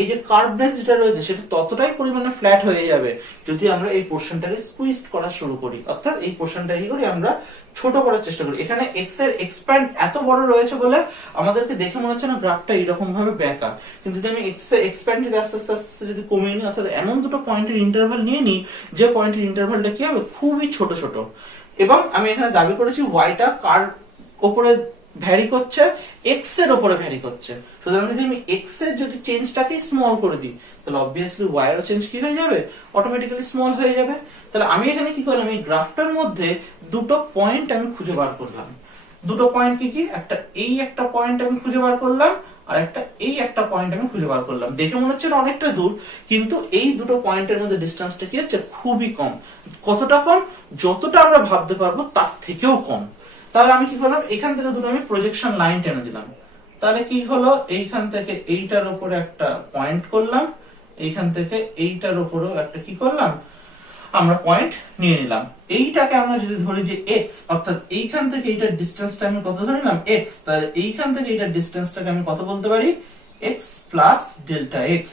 এই যে কার্ভনেস যেটা রয়েছে সেটা ততটাই পরিমাণে ফ্ল্যাট হয়ে যাবে যদি আমরা এই পোরশনটাকে স্কুইজ করা শুরু করি। অর্থাৎ এই পোরশনটাকে কি করি, আমরা ছোট করার চেষ্টা করি। এখানে x এর এক্সপ্যান্ড এত বড় রয়েছে বলে আমাদেরকে দেখে মনে হচ্ছে না গ্রাফটা এরকম ভাবে বেঁকা, কিন্তু যদি আমি x এর এক্সপ্যান্ড আস্তে আস্তে আস্তে যদি কমিয়ে নিই, অর্থাৎ এমন দুটো পয়েন্টের ইন্টারভাল নিয়ে নিই যে পয়েন্টের ইন্টারভালটা কি হবে, খুবই ছোট ছোট। এবং আমি এখানে দাবি করেছি ওয়াইটা কার উপরে ভ্যারি করছে, x এর উপরে ভ্যারি করছে। সুতরাং যদি আমি x এর যদি চেঞ্জটাকে স্মল করে দিই তাহলে অবভিয়াসলি y এরও চেঞ্জ কি হয়ে যাবে, অটোমেটিক্যালি স্মল হয়ে যাবে। তাহলে আমি এখানে কি করলাম, এই গ্রাফটার মধ্যে দুটো পয়েন্ট আমি খুঁজে বার করলাম। দুটো পয়েন্ট কি কি, একটা এই একটা পয়েন্ট আমি খুঁজে বার করলাম, আর একটা এই একটা পয়েন্ট আমি খুঁজে বার করলাম। দেখে মনে হচ্ছে অনেকটা দূর, কিন্তু এই দুটো পয়েন্টের মধ্যে ডিসটেন্সটা কি হচ্ছে, খুবই কম। কতটা কম, যতটা আমরা ভাবতে পারবো তার থেকেও কম। তাহলে আমি কি করলাম, এখান থেকে দুটো আমি প্রজেকশন লাইন টেনে দিলাম। তাহলে কি হলো, এইখান থেকে এইটার উপরে একটা পয়েন্ট করলাম, এইখান থেকে এইটার উপরেও একটা কি করলাম, আমরা পয়েন্ট নিয়ে নিলাম। এইটাকে আমরা যদি ধরি যে x, অর্থাৎ এইখান থেকে এইটার ডিসটেন্সটা আমি কত ধরে নিলাম, x। তাহলে এইখান থেকে এইটার ডিসটেন্সটাকে আমি কত বলতে পারি, x প্লাস ডেল্টা x,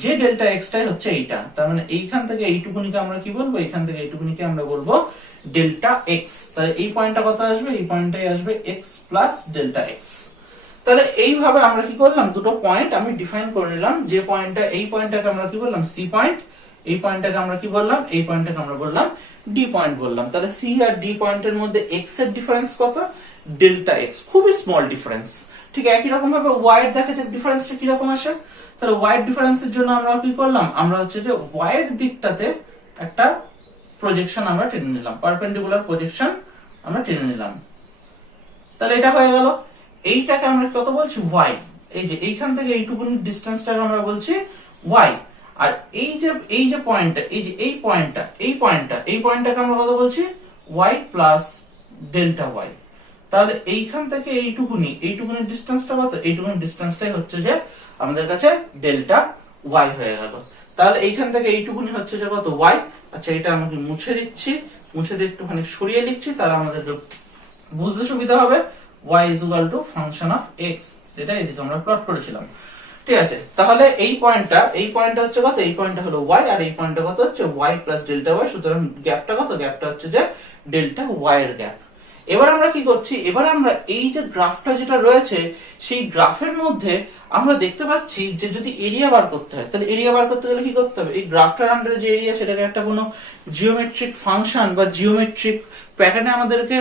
যে ডেল্টা x টাই হচ্ছে এইটা। তার মানে এইখান থেকে এইটুকুনিকে আমরা কি বলবো, এইখান থেকে এইটুকুনিকে আমরা বলবো ডেল্টা এক্স। তাহলে এই পয়েন্টটা কত আসবে, এই পয়েন্টটাই আসবে এক্স প্লাস ডেল্টা এক্স। তাহলে এইভাবে আমরা কি করলাম, দুটো পয়েন্ট আমি ডিফাইন করে নিলাম। যে পয়েন্টটা, এই পয়েন্টটাকে আমরা কি বললাম সি পয়েন্ট, এই পয়েন্টটাকে আমরা কি বললাম, এই পয়েন্টটাকে আমরা বললাম ডি পয়েন্ট বললাম। তাহলে সি আর ডি পয়েন্টের মধ্যে এক্স এর ডিফারেন্স কত, ডেল্টা এক্স, খুবই স্মল ডিফারেন্স। ঠিক একই রকম ভাবে ওয়াই এর দেখা যাক ডিফারেন্সটা কি রকম আসে। তাহলে ওয়াই এর ডিফারেন্সের জন্য আমরা কি করলাম, আমরা হচ্ছে যে ওয়াই এর দিকটাতে একটা প্রজেকশন আমরা টেনে নিলাম, পারপেন্ডিকুলার প্রজেকশন আমরা টেনে নিলাম। তাহলে এটা হয়ে গেল। এইটাকে আমরা কত বলছি, ওয়াই। এই যে এইখান থেকে এইটুকুনি ডিসটেন্সটাকে আমরা বলছি ওয়াই। আর এই যে পয়েন্টটা, এই যে এই পয়েন্টটাকে আমরা কত বলছি, ওয়াই প্লাস ডেল্টা ওয়াই। তাহলে এইখান থেকে এইটুকুনি ডিসটেন্সটা কত, এইটুকুনি ডিসটেন্সটাই হচ্ছে যে আমাদের কাছে ডেল্টা ওয়াই হয়ে গেল। তাহলে এইখান থেকে এইটুকুনি হচ্ছে যে কত, ওয়াই। আচ্ছা, এটা আমাকে মুছে দিচ্ছি, মুছে দিয়ে একটুখানি সরিয়ে লিখছি, তাহলে আমাদের বুঝতে সুবিধা হবে। y is equal to function of x, যেটা এদিকে আমরা প্লট করেছিলাম। ঠিক আছে, তাহলে এই পয়েন্টটা হচ্ছে কত, এই পয়েন্টটা হলো y, আর এই পয়েন্টটা কত হচ্ছে y প্লাস ডেল্টা y। সুতরাং গ্যাপটা কত, গ্যাপটা হচ্ছে যে ডেল্টা y এর গ্যাপ। এবার আমরা কি করছি, এবার আমরা এই যে গ্রাফটা যেটা রয়েছে, সেই গ্রাফের মধ্যে আমরা দেখতে পাচ্ছি যে যদি এরিয়া বার করতে হয়, তাহলে এরিয়া বার করতে গেলে কি করতে হবে, এই গ্রাফটার আন্ডারে যে এরিয়া, সেটাকে একটা কোনো জিওমেট্রিক ফাংশন বা জিওমেট্রিক প্যাটার্নে আমাদেরকে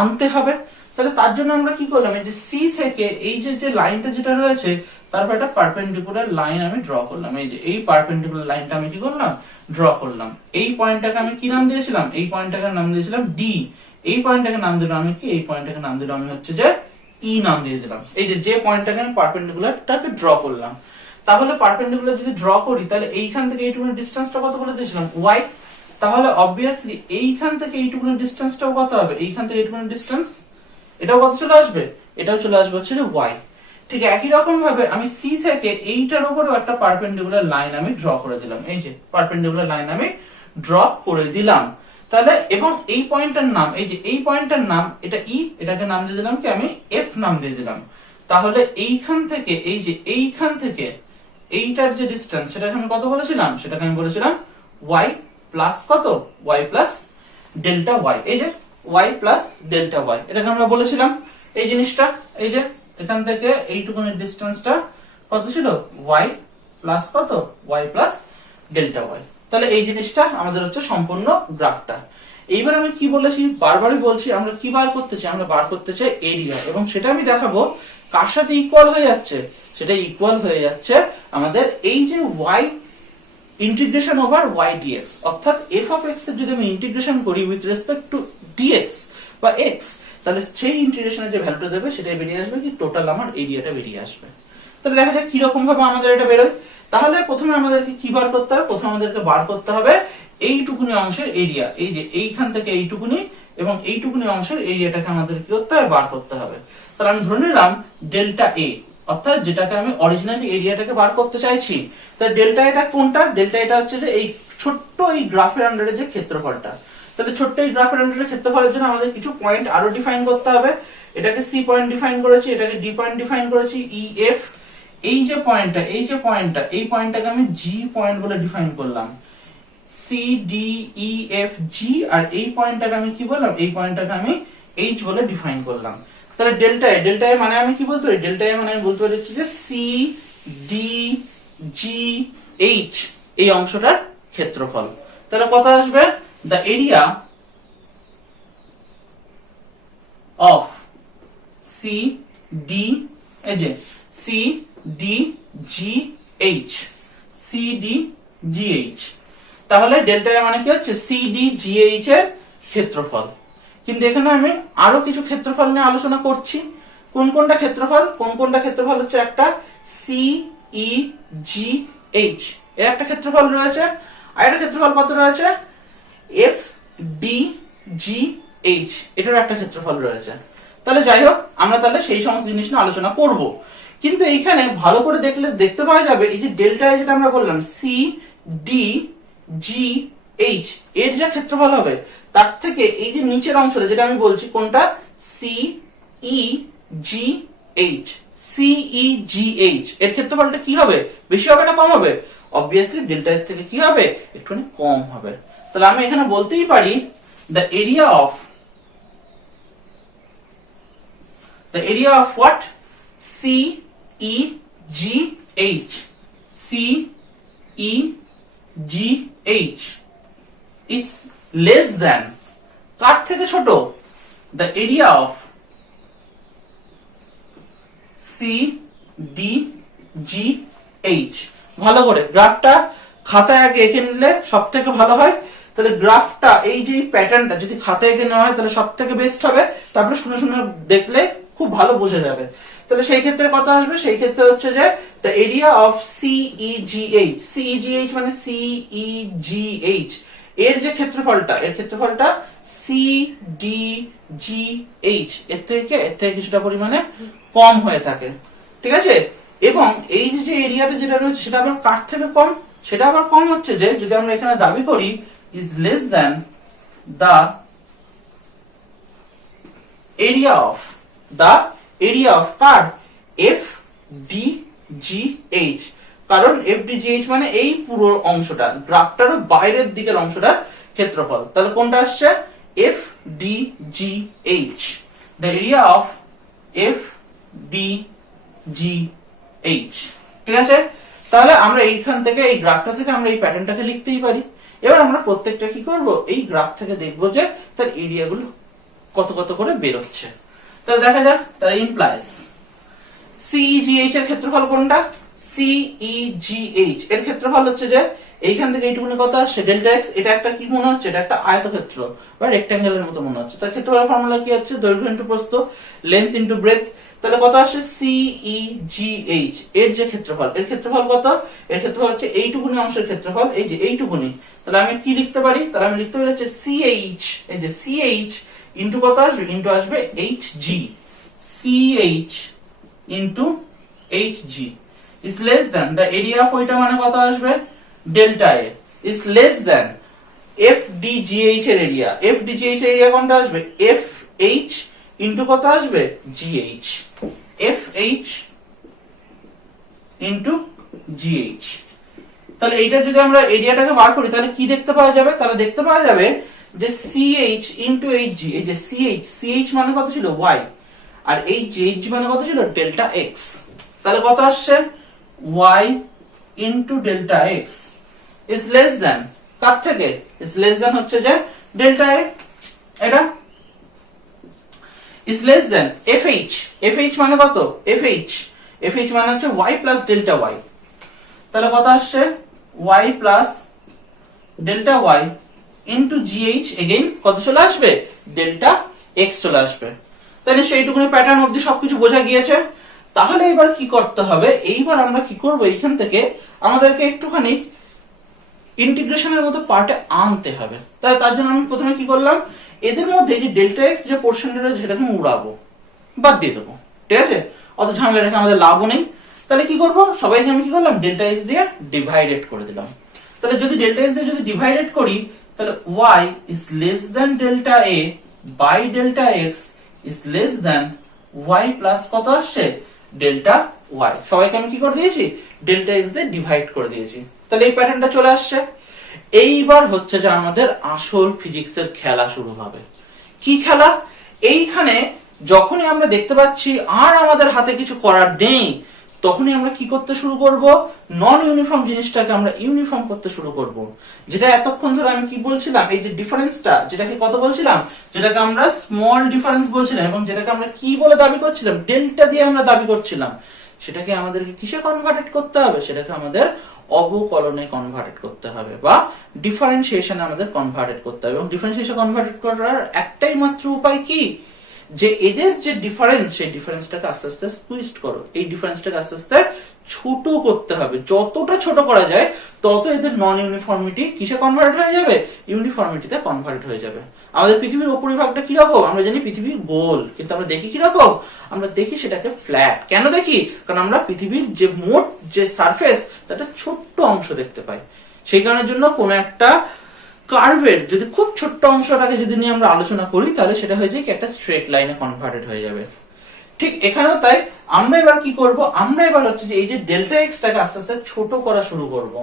আনতে হবে। তাহলে তার জন্য আমরা কি করলাম, এই যে সি থেকে এই যে লাইনটা যেটা রয়েছে, তারপর একটা পারপেন্ডিকুলার লাইন আমি ড্র করলাম। এই যে এই পারপেন্ডিকুলার লাইনটা আমি কি করলাম, ড্র করলাম। এই পয়েন্টটাকে আমি কি নাম দিয়েছিলাম, এই পয়েন্টটাকে নাম দিয়েছিলাম ডি। এই পয়েন্টটাকে নাম দিলাম আমি কি, এই পয়েন্টটাকে নাম দিলাম আমি হচ্ছে যে ই নাম দিয়ে দিলাম। এই যে পয়েন্টটাকে আমি পারপেন্ডিকুলারটাকে ড্র করলাম। তাহলে পারপেন্ডিকুলার যদি ড্র করি, তাহলে এইখান থেকে এইটুকুনি ডিসটেন্সটা কত বলে দিয়েছিলাম, ওয়াই। তাহলে অবভিয়াসলি এইখান থেকে এইটুকুনি ডিসটেন্সটাও কত হবে, এইখান থেকে এইটুকুনি ডিসটেন্স, এটাও কত চলে আসবে, এটাও চলে আসবে হচ্ছে যে ওয়াই। ঠিক একই রকম ভাবে আমি সি থেকে এইটার উপরেও একটা পারপেন্ডিকুলার লাইন আমি ড্র করে দিলাম। এই যে পারপেন্ডিকুলার লাইন আমি ড্র করে দিলাম। তাহলে এবং এই পয়েন্টটার নাম, এই যে এই পয়েন্টটার নাম, এটা ই, এটাকে নাম দিয়ে দিলাম কি আমি, এফ নাম দিয়ে দিলাম। তাহলে এইখান থেকে এই যে এইখান থেকে এইটার যে ডিসটেন্স, সেটাকে আমি কত বলেছিলাম, সেটাকে আমি বলেছিলাম ওয়াই প্লাস কত, ওয়াই প্লাস ডেল্টা ওয়াই। এই যে y প্লাস ডেল্টা ওয়াই, এটাকে আমরা বলেছিলাম এই জিনিসটা। এই যে এখান থেকে এইটুকুনের ডিসটেন্সটা কত ছিল, y প্লাস কত, y প্লাস ডেল্টা ওয়াই। তাহলে এই জিনিসটা আমাদের হচ্ছে সম্পূর্ণ গ্রাফটা। এইবার আমি কি বলেছি, বারবারই বলছি, আমরা কি বার করতে চাই, আমরা বার করতে চাই এরিয়া। এবং সেটা আমি দেখাবো কার সাথে ইকুয়াল হয়ে যাচ্ছে, সেটা ইকুয়াল হয়ে যাচ্ছে আমাদের এই যে y integration over y dx, অর্থাৎ f of x এর যদি আমি ইন্টিগ্রেশন করি উইথ রেসপেক্ট টু dx বা x, তাহলে সেই ইন্টিগ্রেশনের যে ভ্যালুটা দেবে, সেটাই বেরিয়ে আসবে কি, টোটাল আমার এরিয়াটা বেরিয়ে আসবে। তাহলে দেখা যাক কি রকম ভাবে আমাদের এটা বেরোয়। তাহলে প্রথমে আমাদেরকে কি বার করতে হবে, প্রথমে আমাদেরকে বার করতে হবে এইটুকুনি অংশের এরিয়া। এই যে এইখান থেকে এইটুকুনি এবং এইটুকুনি অংশের এরিয়াটাকে আমাদের কি করতে হবে, বার করতে হবে। তাহলে আমি ধরে নিলাম ডেল্টা এ, অর্থাৎ যেটাকে আমি অরিজিনালি এরিয়াটাকে বার করতে চাইছি। তাহলে ডেল্টা এটা কোনটা, ডেল্টা এটা হচ্ছে যে এই ছোট্ট এই গ্রাফের আন্ডারে যে ক্ষেত্রফলটা। তাহলে ছোট্ট এই গ্রাফের আন্ডারে ক্ষেত্রফলের জন্য আমাদের কিছু পয়েন্ট আরো ডিফাইন করতে হবে। এটাকে সি পয়েন্ট ডিফাইন করেছি, এটাকে ডি পয়েন্ট ডিফাইন করেছি, ই এফ। এই যে পয়েন্টটা, এই পয়েন্টটাকে আমি জি পয়েন্ট বলে ডিফাইন করলাম, C D E F G. আর এই পয়েন্টটাকে আমি কি বললাম, এই পয়েন্টটাকে আমি এইচ বলে ডিফাইন করলাম। তাহলে ডেল্টা এ মানে আমি কি বলতে পারি, ডেল্টা এ মানে আমি বলতে পারি যে সি ডি জি এইচ, এই অংশটার ক্ষেত্রফল। তাহলে কত আসবে, the area of C D, এই যে C D G H, C D G H. তাহলে ডেল্টা এ মানে কি হচ্ছে, সি ডি জি এইচ এর ক্ষেত্রফল। কিন্তু এখানে আমি আরো কিছু ক্ষেত্রফল নিয়ে আলোচনা করছি। কোন কোনটা ক্ষেত্রফল হচ্ছে, একটা সি ই জি এইচ এর একটা ক্ষেত্রফল রয়েছে, আর একটা ক্ষেত্রফল কত রয়েছে, এফ ডি জি এইচ, এটার একটা ক্ষেত্রফল রয়েছে। তাহলে যাই হোক, আমরা তাহলে সেই সমস্ত জিনিস নিয়ে আলোচনা করব। কিন্তু এইখানে ভালো করে দেখলে দেখতে পাওয়া যাবে, এই যে ডেল্টা যেটা আমরা বললাম সি ডি জি এইচ, এর যা ক্ষেত্রফল হবে, তার থেকে এই যে নিচের অংশটা যেটা আমি বলছি, কোনটা, সি ই জি এইচ, সিই জি এইচ, এর ক্ষেত্রফলটা কি হবে, বেশি হবে না কম হবে, অবভিয়াসলি ডেল্টা এর থেকে কি হবে, একটুখানি কম হবে। তাহলে আমি এখানে বলতেই পারি the area of what? CEGH. CEGH is less than কার থেকে ছোট? the area of CDGH। ভালো করে গ্রাফটা খাতায় আগে এঁকে নিলে সব থেকে ভালো হয়। তাহলে গ্রাফটা এই যে প্যাটার্নটা যদি খাতায় এঁকে নেওয়া হয় তাহলে সব থেকে বেস্ট হবে, তারপরে শুনে শুনে দেখলে খুব ভালো বোঝা যাবে। তাহলে সেই ক্ষেত্রে কত আসবে? সেই ক্ষেত্রে হচ্ছে যে the area of CEGH মানে CEGH এর যে ক্ষেত্রফলটা, এর ক্ষেত্রফলটা CDGH এর থেকে কিছুটা পরিমাণে কম হয়ে থাকে, ঠিক আছে? এবং এই যে এরিয়াটা যেটা রয়েছে সেটা আবার কার থেকে কম? সেটা আবার কম হচ্ছে যে যদি আমরা এখানে দাবি করি is less than the area of car? FDGH। কারণ FDGH মানে এই পুরো অংশটা, গ্রাফটার বাইরের দিকের অংশটার ক্ষেত্রফল। তাহলে কোনটা আসছে? FDGH, the area of FDGH। ঠিক আছে? তাহলে আমরা এইখান থেকে এই গ্রাফটা থেকে আমরা এই প্যাটার্নটাকে লিখতেই পারি। এবার আমরা প্রত্যেকটা কি করব? এই গ্রাফ থেকে দেখব যে তার এরিয়াগুলো কত কত করে বের হচ্ছে। তাহলে দেখা যাক। তাহলে ইমপ্লাইজ CEGH এর ক্ষেত্রফল কোনটা? CEGH এর ক্ষেত্রফল হচ্ছে যে এইখান থেকে এইটুকুনি কত আসছে? Delta x. এটা একটা কি মনে হচ্ছে? এটা একটা আয়তক্ষেত্র বা রেক্ট্যাঙ্গেলের মতো মনে হচ্ছে। তার ক্ষেত্রফলের ফর্মুলা কি হচ্ছে? দৈর্ঘ্য ইনটু প্রস্থ, লেন্থ ইনটু ব্রেথ। তাহলে কত আসছে? CEGH এর যে ক্ষেত্রফল, এর ক্ষেত্রফল কত? এর ক্ষেত্রফল হচ্ছে এইটুকুনি অংশের ক্ষেত্রফল, এই যে এইটুকুনি। তাহলে আমি কি লিখতে পারি? তাহলে আমি লিখতে পারি হচ্ছে CH, এই যে CH ইনটু কত আসবে? ইনটু আসবে HG। CH into HG is less than the area of ওইটা মানে কত আসবে? Delta A is less than FDGH এর এরিয়া। FDGH এর এরিয়া কোনটা আসবে? FH ইনটু কত আসবে? GH। FH into GH। তাহলে এইটা যদি আমরা এরিয়াটাকে বার করি তাহলে কি দেখতে পাওয়া যাবে? তাহলে দেখতে পাওয়া যাবে যে CH ইনটু HG, এই যে CH মানে কত ছিল? Y, আর HG মানে কত ছিল? Delta X। তাহলে কত আসছে? Y into delta X is less than কার থেকে? is less than হচ্ছে যে ডেল্টা A, এটা is less than FH মানে কত? FH মানে হচ্ছে Y প্লাস ডেল্টা Y। তাহলে কত আসছে? Y plus delta Y into GH, again কত চলে আসবে? ডেল্টা X চলে আসবে। তাহলে সেইটুকুনি প্যাটার্ন অবধি সবকিছু বোঝা গিয়েছে। তাহলে এবার কি করতে হবে? এইবার আমরা কি করব? এইখান থেকে আমাদেরকে একটুখানি ইন্টিগ্রেশনের মতো পার্টে আনতে হবে। তাহলে তার জন্য আমি প্রথমে কি করলাম? এদের মধ্যে যে ডেল্টা এক্স যে পোর্শনটা রয়েছে সেটাকে আমি উড়াবো, বাদ দিয়ে দেবো, ঠিক আছে? অত ঝামেলা রেখে আমাদের লাভও নেই। তাহলে কি করব? সবাইকে আমি কি করলাম? ডেল্টা এক্স দিয়ে ডিভাইডেড করে দিলাম। তাহলে যদি ডেল্টা এক্স দিয়ে যদি ডিভাইডেড করি তাহলে y is less than delta a by delta x is less than y plus কত আসছে? Delta y। সবাইকে আমি কি করে দিয়েছি? ডেল্টা x দিয়ে ডিভাইড করে দিয়েছি। তাহলে এই প্যাটার্নটা চলে আসছে। এইবার হচ্ছে যে আমাদের আসল ফিজিক্সের খেলা শুরু হবে। কি খেলা? এইখানে যখনই আমরা দেখতে পাচ্ছি আর আমাদের হাতে কিছু করার নেই, তখনই আমরা কি করতে শুরু করব? নন ইউনিফর্ম জিনিসটাকে আমরা ইউনিফর্ম করতে শুরু করব। যেটা এতক্ষণ ধরে আমি কি বলছিলাম? এই যে ডিফারেন্সটা, যেটাকে কত বলছিলাম? যেটাকে আমরা স্মল ডিফারেন্স বলছিলাম এবং যেটাকে আমরা কি বলে দাবি করছিলাম? ডেল্টা দিয়ে আমরা দাবি করছিলাম। সেটাকে আমাদেরকে কিসে কনভার্টেড করতে হবে? সেটাকে আমাদের অবকলনে কনভার্টেড করতে হবে বা ডিফারেন্সিয়েশনে আমাদের কনভার্টেড করতে হবে। এবং ডিফারেন্সিয়েশন কনভার্টেড করার একটাই মাত্র উপায় কি? যে এদের যে ডিফারেন্স, সেই ডিফারেন্সটাকে আস্তে আস্তে টুইস্ট করো। এই ডিফারেন্সটাকে আস্তে আস্তে ছোট করতে হবে। যতটা ছোট করা যায় তত এদের নন ইউনিফর্মিটি কিসে কনভার্ট হয়ে যাবে? ইউনিফর্মিটিতে কনভার্ট হয়ে যাবে। আমাদের পৃথিবীর উপরিভাগটা কি রকম? আমরা জানি পৃথিবী গোল, কিন্তু আমরা দেখি কি রকম? আমরা দেখি সেটাকে ফ্ল্যাট। কেন দেখি? কারণ আমরা পৃথিবীর যে মোট যে সারফেস তার ছোট্ট অংশ দেখতে পাই। সেই কারণের জন্য কোন একটা কার্ভের যদি খুব ছোট্ট অংশটাকে যদি নিয়ে আমরা আলোচনা করি তাহলে সেটা হয়ে যায় কি একটা স্ট্রেট লাইনে কনভার্টেড হয়ে যাবে। ঠিক এখানেও তাই। আমরা এবার কি করব? আমরা এবার হচ্ছে যে এই যে ডেল্টা এক্সটাকে আস্তে আস্তে ছোট করা শুরু করব।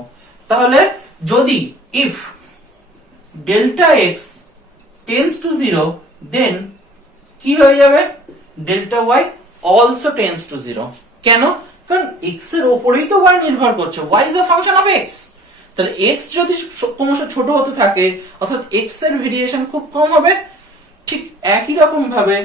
তাহলে যদি if delta x tends to 0, then কি হয়ে যাবে, delta y also tends to 0। কেন? কারণ x এর উপরেই তো y নির্ভর করছে, y is a function of x। তাহলে x যদি ক্রমশ ছোট হতে থাকে, অর্থাৎ x এর ভেরিয়েশন খুব কম হবে, ঠিক একই রকম ভাবে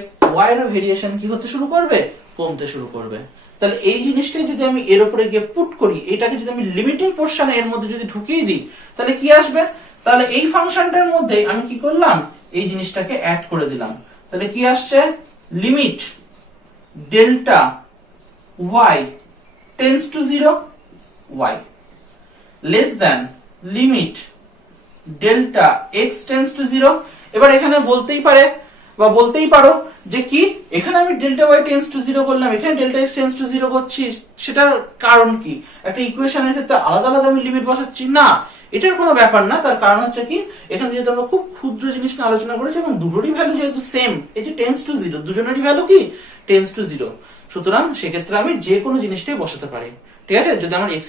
y এর ভেরিয়েশন কি হতে শুরু করবে, কমতে শুরু করবে। তাহলে এই জিনিসটাই যদি আমি এর উপরে গিয়ে পুট করি, এটাকে যদি আমি লিমিটিং পোরশন এর মধ্যে যদি ঢুকিয়ে দিই, তাহলে কি আসবে, তাহলে এই ফাংশনটার মধ্যে আমি কি করলাম, এই জিনিসটাকে অ্যাড করে দিলাম। তাহলে কি আসছে, limit delta y tends to 0, y less than limit delta x tends to 0। এবার এখানে বলতেই পারে বা বলতেই পারো যে কি, এখানে আমি ডেল্টা y টেন্ডস টু 0 করলাম, এখানে ডেল্টা x টেন্ডস টু 0 করছি, সেটার কারণ কি? একটা ইকুয়েশনের ক্ষেত্রে আলাদা আলাদা আমি লিমিট বসাচ্ছি না, এটার কোনো ব্যাপার না। তার কারণ হচ্ছে কি, এখানে যেহেতু আমরা খুব ক্ষুদ্র জিনিস নিয়ে আলোচনা করেছি এবং দুটোরই ভ্যালু যেহেতু সেম, এই যে টেন্ডস টু 0, দুজনেরই ভ্যালু কি, টেন্ডস টু 0, সুতরাং সেক্ষেত্রে আমি যে কোনো জিনিসটাই বসাতে পারি। ঠিক আছে, যদি আমার x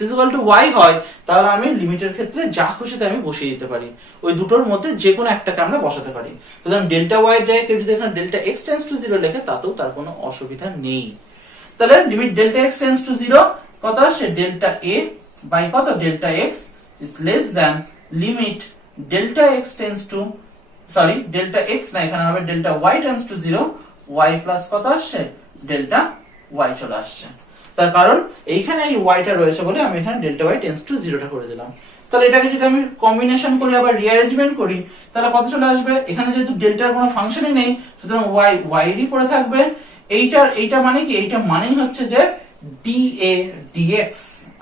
y হয়, তাহলে আমি লিমিটের ক্ষেত্রে যা খুশি তাই আমি বসিয়ে দিতে পারি, ওই দুটোর মধ্যে যে কোনো একটাকে আমরা বসাতে পারি। সুতরাং ডেল্টা y এর জায়গায় কেউ যদি এখানে ডেল্টা x টেন্ডস টু 0 লেখে, তাতেও তার কোনো অসুবিধা নেই। তাহলে limit delta x tends to 0 কত আসে, ডেল্টা a বাই কত, delta x is less than limit delta x tends to, sorry delta x না, এখানে হবে delta y tends to 0, y plus কত আসছে, ডেল্টা y চলে আসছে। তার কারণ এইখানে এই y টা রয়েছে বলে আমি এখানে ডেল্টা y টেন্ডস টু 0 টা করে দিলাম। তাহলে এটাকে যদি আমি কম্বিনেশন করি, আবার রিঅ্যারেঞ্জমেন্ট করি, তাহলে কত চলে আসবে, এখানে যেহেতু ডেল্টার কোনো ফাংশনই নেই, সুতরাং y এরই পড়ে থাকবে। এইটা মানে কি, এইটা মানেই হচ্ছে যে dA dx,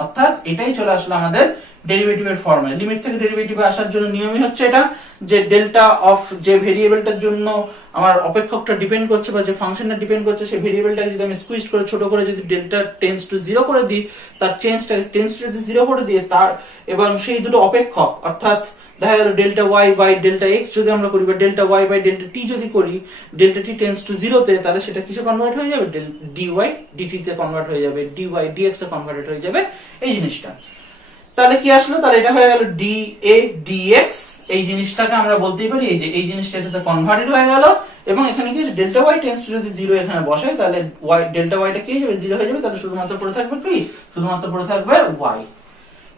অর্থাৎ এটাই চলে আসলো আমাদের ডেরিভেটিভের ফর্মে। লিমিট থেকে ডেরিভেটিভে আসার জন্য নিয়মই হচ্ছে এটা, যে ডেল্টা অফ যে ভেরিয়েবলটার জন্য আমার অপেক্ষকটা ডিপেন্ড করছে বা যে ফাংশনটা ডিপেন্ড করছে, সেই ভেরিয়েবলটাকে যদি আমি স্কুইজ করে ছোট করে যদি ডেল্টা টেন্ডস টু 0 করে দিই, তার চেঞ্জটাকে টেন্ডস টু 0 করে দিয়ে তার, এবং সেই দুটো অপেক্ষক, অর্থাৎ দেখা গেল delta y by delta x যদি আমরা করি, বা delta y by delta t যদি করি, ডেল্টা t টেন্ডস টু 0 তে, তাহলে সেটা কিসে কনভার্ট হয়ে যাবে, dy dt তে কনভার্ট হয়ে যাবে, dy dx এ কনভার্ট হয়ে যাবে এই জিনিসটা। তাহলে কি আসলো, তাহলে এটা হয়ে গেল dA dx, এই জিনিসটাকে আমরা বলতেই পারি এই যে এই জিনিসটা এটাতে কনভার্টেড হয়ে গেল। এবং এখানে কি ডেল্টা y টেন্ডস টু যদি 0 এখানে বসাই, তাহলে ডেল্টা y টা কি হয়ে যাবে, 0 হয়ে যাবে। তাহলে শুধুমাত্র পড়ে থাকবে কি, শুধুমাত্র পড়ে থাকবে y।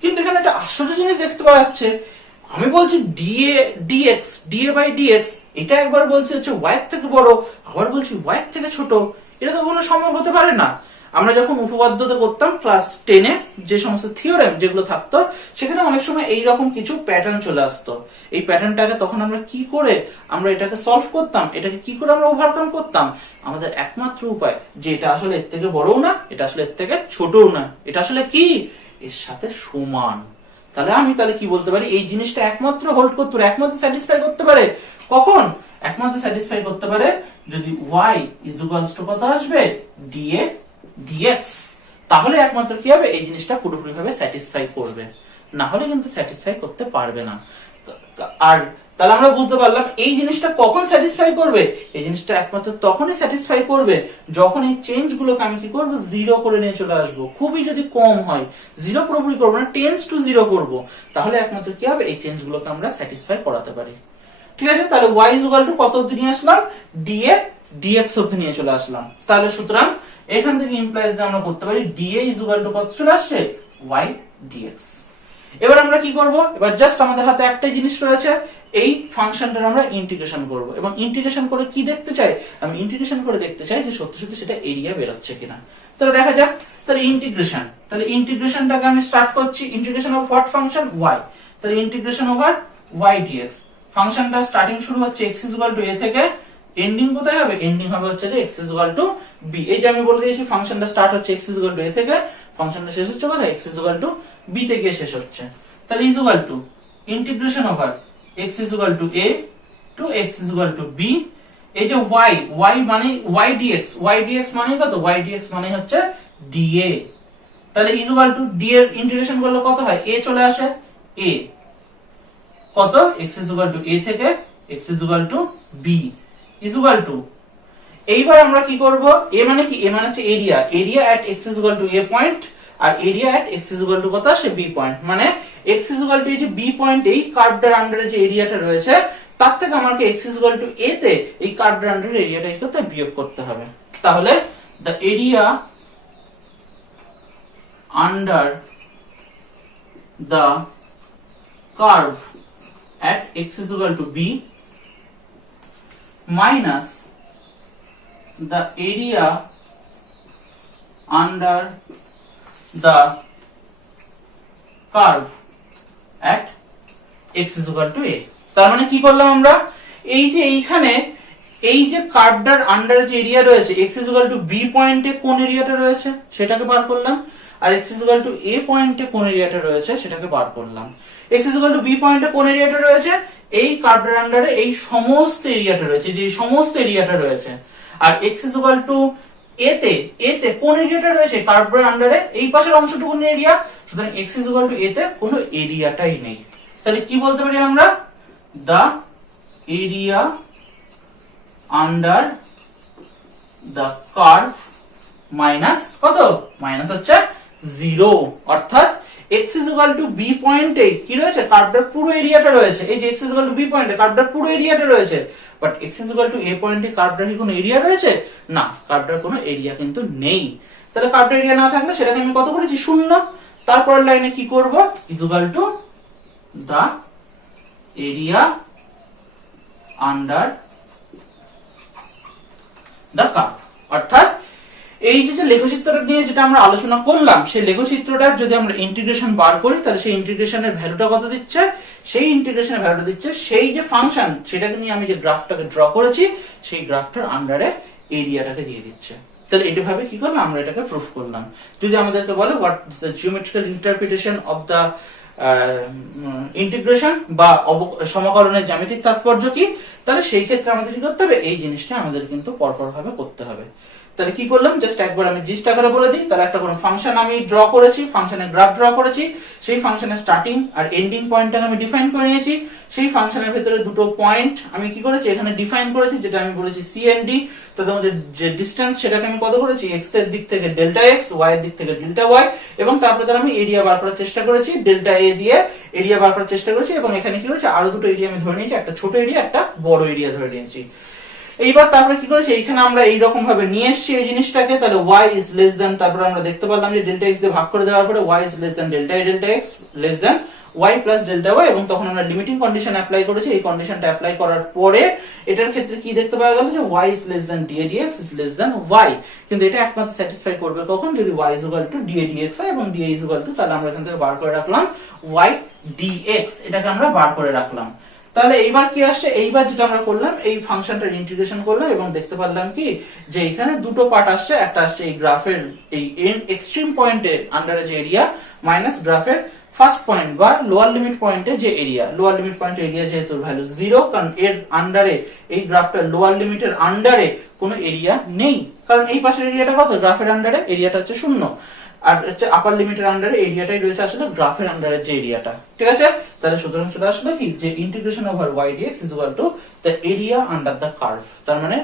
কিন্তু এখানে একটা আশ্চর্য জিনিস দেখতে পাওয়া যাচ্ছে, আমি বলছি dA dx, dA by dx, এটা একবার বলছি হচ্ছে y এর থেকে বড়, আবার বলছি y এর থেকে ছোট, এটা তো কোনো সম্ভব হতে পারে না। আমরা যখন উপপাদ্যতে করতাম ক্লাস 10 এ, যে সমস্ত থিওরেম যেগুলো থাকতো, সেখানে অনেক সময় এইরকম কিছু প্যাটার্ন চলে আসতো। এই প্যাটার্নটাকে তখন আমরা কি করে আমরা এটাকে সলভ করতাম, এটাকে কি করে আমরা ওভারকাম করতাম, আমাদের একমাত্র উপায় যে এটা আসলে এর থেকে বড়ও না, এটা আসলে এর থেকে ছোটও না, এটা আসলে কি, এর সাথে সমান। তাহলে কি বলতে পারি, এই জিনিসটা একমাত্র হোল্ড করতে পারে, একমাত্র স্যাটিসফাই করতে পারে কখন, একমাত্র স্যাটিসফাই করতে পারে যদি y ইজ ইকুয়ালস টু কত আসবে, dA dx, তাহলে একমাত্র কি হবে, এই জিনিসটা পুরোপুরিভাবে স্যাটিসফাই করবে, না হলে কিন্তু স্যাটিসফাই করতে পারবে না। আর তাহলে আমরা বুঝতে পারলাম এই জিনিসটা কখন স্যাটিসফাই করবে, এই জিনিসটা একমাত্র তখনই স্যাটিসফাই করবে যখন এই চেঞ্জ গুলোকে আমি কি করবো, 0 করে নিয়ে চলে আসবো। খুবই যদি কম হয়, 0 পুরোপুরি করবো না, টেন্ডস টু 0 করবো, তাহলে একমাত্র কি হবে, এই চেঞ্জ গুলোকে আমরা স্যাটিসফাই করাতে পারি। ঠিক আছে, তাহলে y ইজ ইকুয়াল টু কত অবধি নিয়ে আসলাম, dA dx অবধি নিয়ে চলে আসলাম। তাহলে সুতরাং এখান থেকে ইমপ্লাইজ যে আমরা করতে পারি dA ইজ ইকুয়াল টু কত চলে আসছে, y dx। এবার আমরা কি করব, এবার জাস্ট আমাদের হাতে একটাই জিনিস রয়েছে, এই ফাংশনটার আমরা ইন্টিগ্রেশন করব। এবং ইন্টিগ্রেশন করে কি দেখতে চাই, আমি ইন্টিগ্রেশন করে দেখতে চাই যে সত্যি সত্যি সেটা এরিয়া বেরোচ্ছে কিনা। তাহলে দেখা যাক, তাহলে ইন্টিগ্রেশনটাকে আমি স্টার্ট করছি, integration of what function, y। তাহলে ইন্টিগ্রেশন ওভার y dx, ফাংশনটা স্টার্টিং শুরু হচ্ছে x is equal to a থেকে, এন্ডিং কোথায় হবে, এন্ডিং হবে হচ্ছে যে x is equal to b। এই যে আমি বলে দিয়েছি ফাংশনটা স্টার্ট হচ্ছে x is equal to a থেকে, ফাংশনটা শেষ হচ্ছে কোথায়, x is equal to b তে গিয়ে শেষ হচ্ছে। তাহলে is equal to integration over x is equal to a to x is equal to b। এই যে y মানে y dx মানে কত, y dx মানে হচ্ছে dA। তাহলে ইজ ইকুয়াল টু d এর ইন্টিগ্রেশন করলে কত হয়, a চলে আসে, a কত, x is equal to a থেকে x is equal to b is equal two, এইবার আমরা কি করব, a মানে কি, a মানে হচ্ছে area at x is equal to a point, আর area at x is equal to কত আসে, b পয়েন্ট। মানে x ইজ ইকুয়াল টু এই যে b পয়েন্ট, এই কার্ভটার আন্ডারে যে এরিয়াটা রয়েছে তার থেকে আমাকে x is equal to a তে এই কার্ভড আন্ডারের এরিয়াটা কি করতে বিয়োগ করতে হবে। তাহলে the area under the curve at x is equal to b minus the area under the curve at x is equal to a। তার মানে কি করলাম আমরা, এই যে এইখানে এই যে কার্ভটার আন্ডারে যে এরিয়া রয়েছে x is equal to b পয়েন্টে কোন এরিয়াটা রয়েছে সেটাকে বার করলাম, আর x is equal to a পয়েন্টে কোন এরিয়াটা রয়েছে সেটাকে বার করলাম। x is equal to b পয়েন্টে কোন এরিয়াটা রয়েছে, এই কার্ভটার আন্ডারে এই সমস্ত এরিয়াটা রয়েছে, যে সমস্ত এরিয়াটা রয়েছে। আর x is equal to a তে কোন এরিয়াটা রয়েছে কার্ভটার আন্ডারে এই পাশের অংশটুকু এরিয়া, সুতরাং x is equal to a তে কোনো এরিয়াটাই নেই। তাহলে কি বলতে পারি আমরা, the area under the curve minus কত, মাইনাস হচ্ছে 0, অর্থাৎ x is equal to b পয়েন্টে কি রয়েছে কার্ভটার পুরো এরিয়াটা রয়েছে। এই যে x is equal to b পয়েন্টে কার্ভটার পুরো এরিয়াটা রয়েছে, but x is equal to a পয়েন্টে কার্ভটার কি কোনো এরিয়া রয়েছে, না, কার্ভটার কোনো এরিয়া কিন্তু নেই। তাহলে কার্ভটার এরিয়া না থাকলে সেটাকে আমি কত করেছি 0। তারপরের লাইনে কি করব, is equal to the area under the curve, অর্থাৎ এই যে লেখচিত্রটা নিয়ে যেটা আমরা আলোচনা করলাম, সেই লেখচিত্রটার যদি আমরা ইন্টিগ্রেশন বার করি তাহলে সেই ইন্টিগ্রেশনের ভ্যালুটা কত দিচ্ছে, সেই ইন্টিগ্রেশনের ভ্যালুটা দিচ্ছে সেই যে ফাংশন সেটাকে নিয়ে আমি যে গ্রাফটাকে ড্র করেছি সেই গ্রাফটার আন্ডারে এরিয়াটাকে দিয়ে দিচ্ছে। তাহলে এইভাবে কি করলাম, আমরা এটাকে প্রুফ করলাম। যদি আমাদেরকে বলে what is the geometrical interpretation of the integration বা সমাকলনের জ্যামিতিক তাৎপর্য কি, তাহলে সেই ক্ষেত্রে আমাদের কি করতে হবে, এই জিনিসটা আমাদের কিন্তু পরপর ভাবে করতে হবে। তাহলে কি করলাম, জাস্ট একবার আমি জিনিসটা করে বলে দিই। তাহলে একটা কোনো ফাংশন আমি ড্র করেছি, ফাংশনের গ্রাফ ড্র করেছি, সেই ফাংশনের স্টার্টিং আর এন্ডিং পয়েন্টটাকে আমি ডিফাইন করে নিয়েছি। সেই ফাংশনের ভেতরে দুটো পয়েন্ট আমি কি করেছি এখানে ডিফাইন করেছি, যেটা আমি বলেছি সি এন্ড ডি। তাদের মধ্যে যে ডিসটেন্স সেটাকে আমি কত করেছি, এক্স এর দিক থেকে ডেল্টা এক্স, ওয়াই এর দিক থেকে ডেল্টা ওয়াই, এবং তারপরে তার আমি এরিয়া বার করার চেষ্টা করেছি, ডেল্টা এ দিয়ে এরিয়া বার করার চেষ্টা করেছি। এবং এখানে কি করেছি, আরো দুটো এরিয়া আমি ধরে নিয়েছি, একটা ছোট এরিয়া একটা বড় এরিয়া ধরে নিয়েছি। এইবার তারপরে কি করেছি, এইখানে আমরা এইরকম ভাবে নিয়ে এসেছি এই জিনিসটাকে। তাহলে y ইজ লেস দ্যান, তারপরে আমরা দেখতে পারলাম যে ডেল্টা x দিয়ে ভাগ করে দেওয়ার পরে y is less than delta a delta x less than y plus delta y, এবং তখন আমরা লিমিটিং কন্ডিশন অ্যাপ্লাই করেছি। এই কন্ডিশনটা অ্যাপ্লাই করার পরে এটার ক্ষেত্রে কি দেখতে পাওয়া গেল যে y is less than dA dx is less than y, কিন্তু এটা একমাত্র স্যাটিসফাই করবে কখন, যদি y is equal two dA dx হয় এবং dA ইজ ইকুয়াল টু, তাহলে আমরা এখান থেকে বার করে রাখলাম y dx, এটাকে আমরা বার করে রাখলাম। তাহলে এইবার কি আসছে, এইবার যেটা আমরা করলাম এই ফাংশনটার ইন্টিগ্রেশন করলাম এবং দেখতে পারলাম কি যে এখানে দুটো পার্ট আসছে, একটা আসছে এই গ্রাফের এই এক্সট্রিম পয়েন্টে আন্ডারে যে এরিয়া মাইনাস গ্রাফের ফার্স্ট পয়েন্ট বা লোয়ার লিমিট পয়েন্টে যে area. Lower limit point area যেহেতু ভ্যালু 0, কারণ এর আন্ডারে এই গ্রাফটার লোয়ার লিমিটের আন্ডারে কোনো এরিয়া নেই, কারণ এই পাশের এরিয়াটা কত, গ্রাফের আন্ডারে এরিয়াটা হচ্ছে 0, আর হচ্ছে আপার লিমিটের আন্ডারে এরিয়াটাই রয়েছে আসলে গ্রাফের আন্ডারে যে এরিয়াটা। ঠিক আছে, তাহলে সুতরাং চলে আসলো কি যে integration over y dx is equal to the area under the curve. তার মানে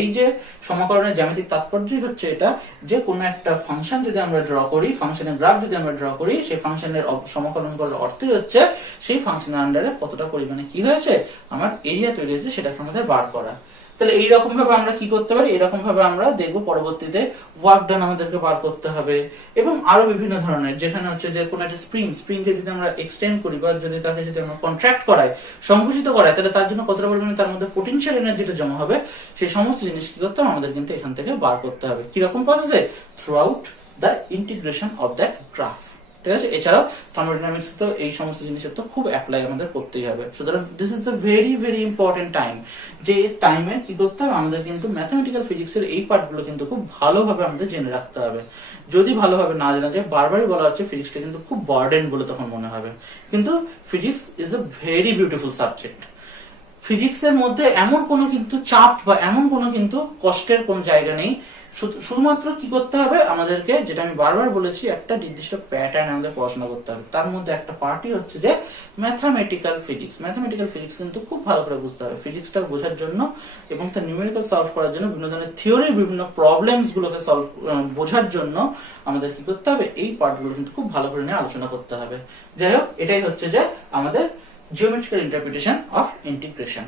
এই যে সমাকলনের জ্যামিতিক তাৎপর্যই হচ্ছে এটা, যে কোনো একটা ফাংশন যদি আমরা ড্র করি, ফাংশনের গ্রাফ যদি আমরা ড্র করি, সেই ফাংশনের সমাকলন করার অর্থই হচ্ছে সেই ফাংশনের আন্ডারে কতটা পরিমাণে কি হয়েছে আমার এরিয়া তৈরি হয়েছে সেটাকে আমাদের বার করা। তাহলে এইরকম ভাবে আমরা কি করতে পারি, এরকম ভাবে আমরা দেখবো পরবর্তীতে ওয়ার্ক ডান আমাদেরকে বার করতে হবে, এবং আরো বিভিন্ন ধরনের, যেখানে হচ্ছে যে কোনো একটা স্প্রিং কে যদি আমরা এক্সটেন্ড করি বা যদি তাকে যদি আমরা কন্ট্রাক্ট করাই, সংকুচিত করাই, তাহলে তার জন্য কতটা পরিমাণে তার মধ্যে পোটেনশিয়াল এনার্জিটা জমা হবে, সেই সমস্ত জিনিস কি করতে হবে আমাদের কিন্তু এখান থেকে বার করতে হবে। কিরকম প্রসেসে, through out the integration of that graph. ঠিক আছে, এছাড়াও থার্মোডাইনামিক্স তো এই সমস্ত জিনিসের তো খুব অ্যাপ্লাই আমাদের করতেই হবে। সুতরাং this is the very very important time, যে টাইমে কি করতে হবে আমাদের কিন্তু ম্যাথমেটিক্যাল ফিজিক্সের এই পার্টগুলো কিন্তু খুব ভালোভাবে আমাদের জেনে রাখতে হবে। যদি ভালোভাবে না জানা যায়, বারবারই বলা হচ্ছে ফিজিক্সটা কিন্তু খুব বার্ডেন বলে তখন মনে হবে, কিন্তু physics is a very beautiful subject. ফিজিক্সের মধ্যে এমন কোনো কিন্তু চাপ বা এমন কোনো কিন্তু কষ্টের কোন জায়গা নেই। শুধুমাত্র কি করতে হবে আমাদেরকে, যেটা আমি বারবার বলেছি, একটা নির্দিষ্ট প্যাটার্ন আমাদের পড়াশোনা করতে হবে। তার মধ্যে একটা পার্টই হচ্ছে যে ম্যাথামেটিক্যাল ফিজিক্স। ম্যাথামেটিক্যাল ফিজিক্স কিন্তু খুব ভালো করে বুঝতে হবে ফিজিক্সটা বোঝার জন্য, এবং তার নিউমেরিক্যাল সলভ করার জন্য, বিভিন্ন ধরনের থিওরির বিভিন্ন প্রবলেমস গুলোকে বোঝার জন্য আমাদের কি করতে হবে, এই পার্টগুলো কিন্তু খুব ভালো করে নিয়ে আলোচনা করতে হবে। যাই হোক, এটাই হচ্ছে যে আমাদের জিওমেট্রিক্যাল ইন্টারপ্রিটেশন অফ ইন্টিগ্রেশন।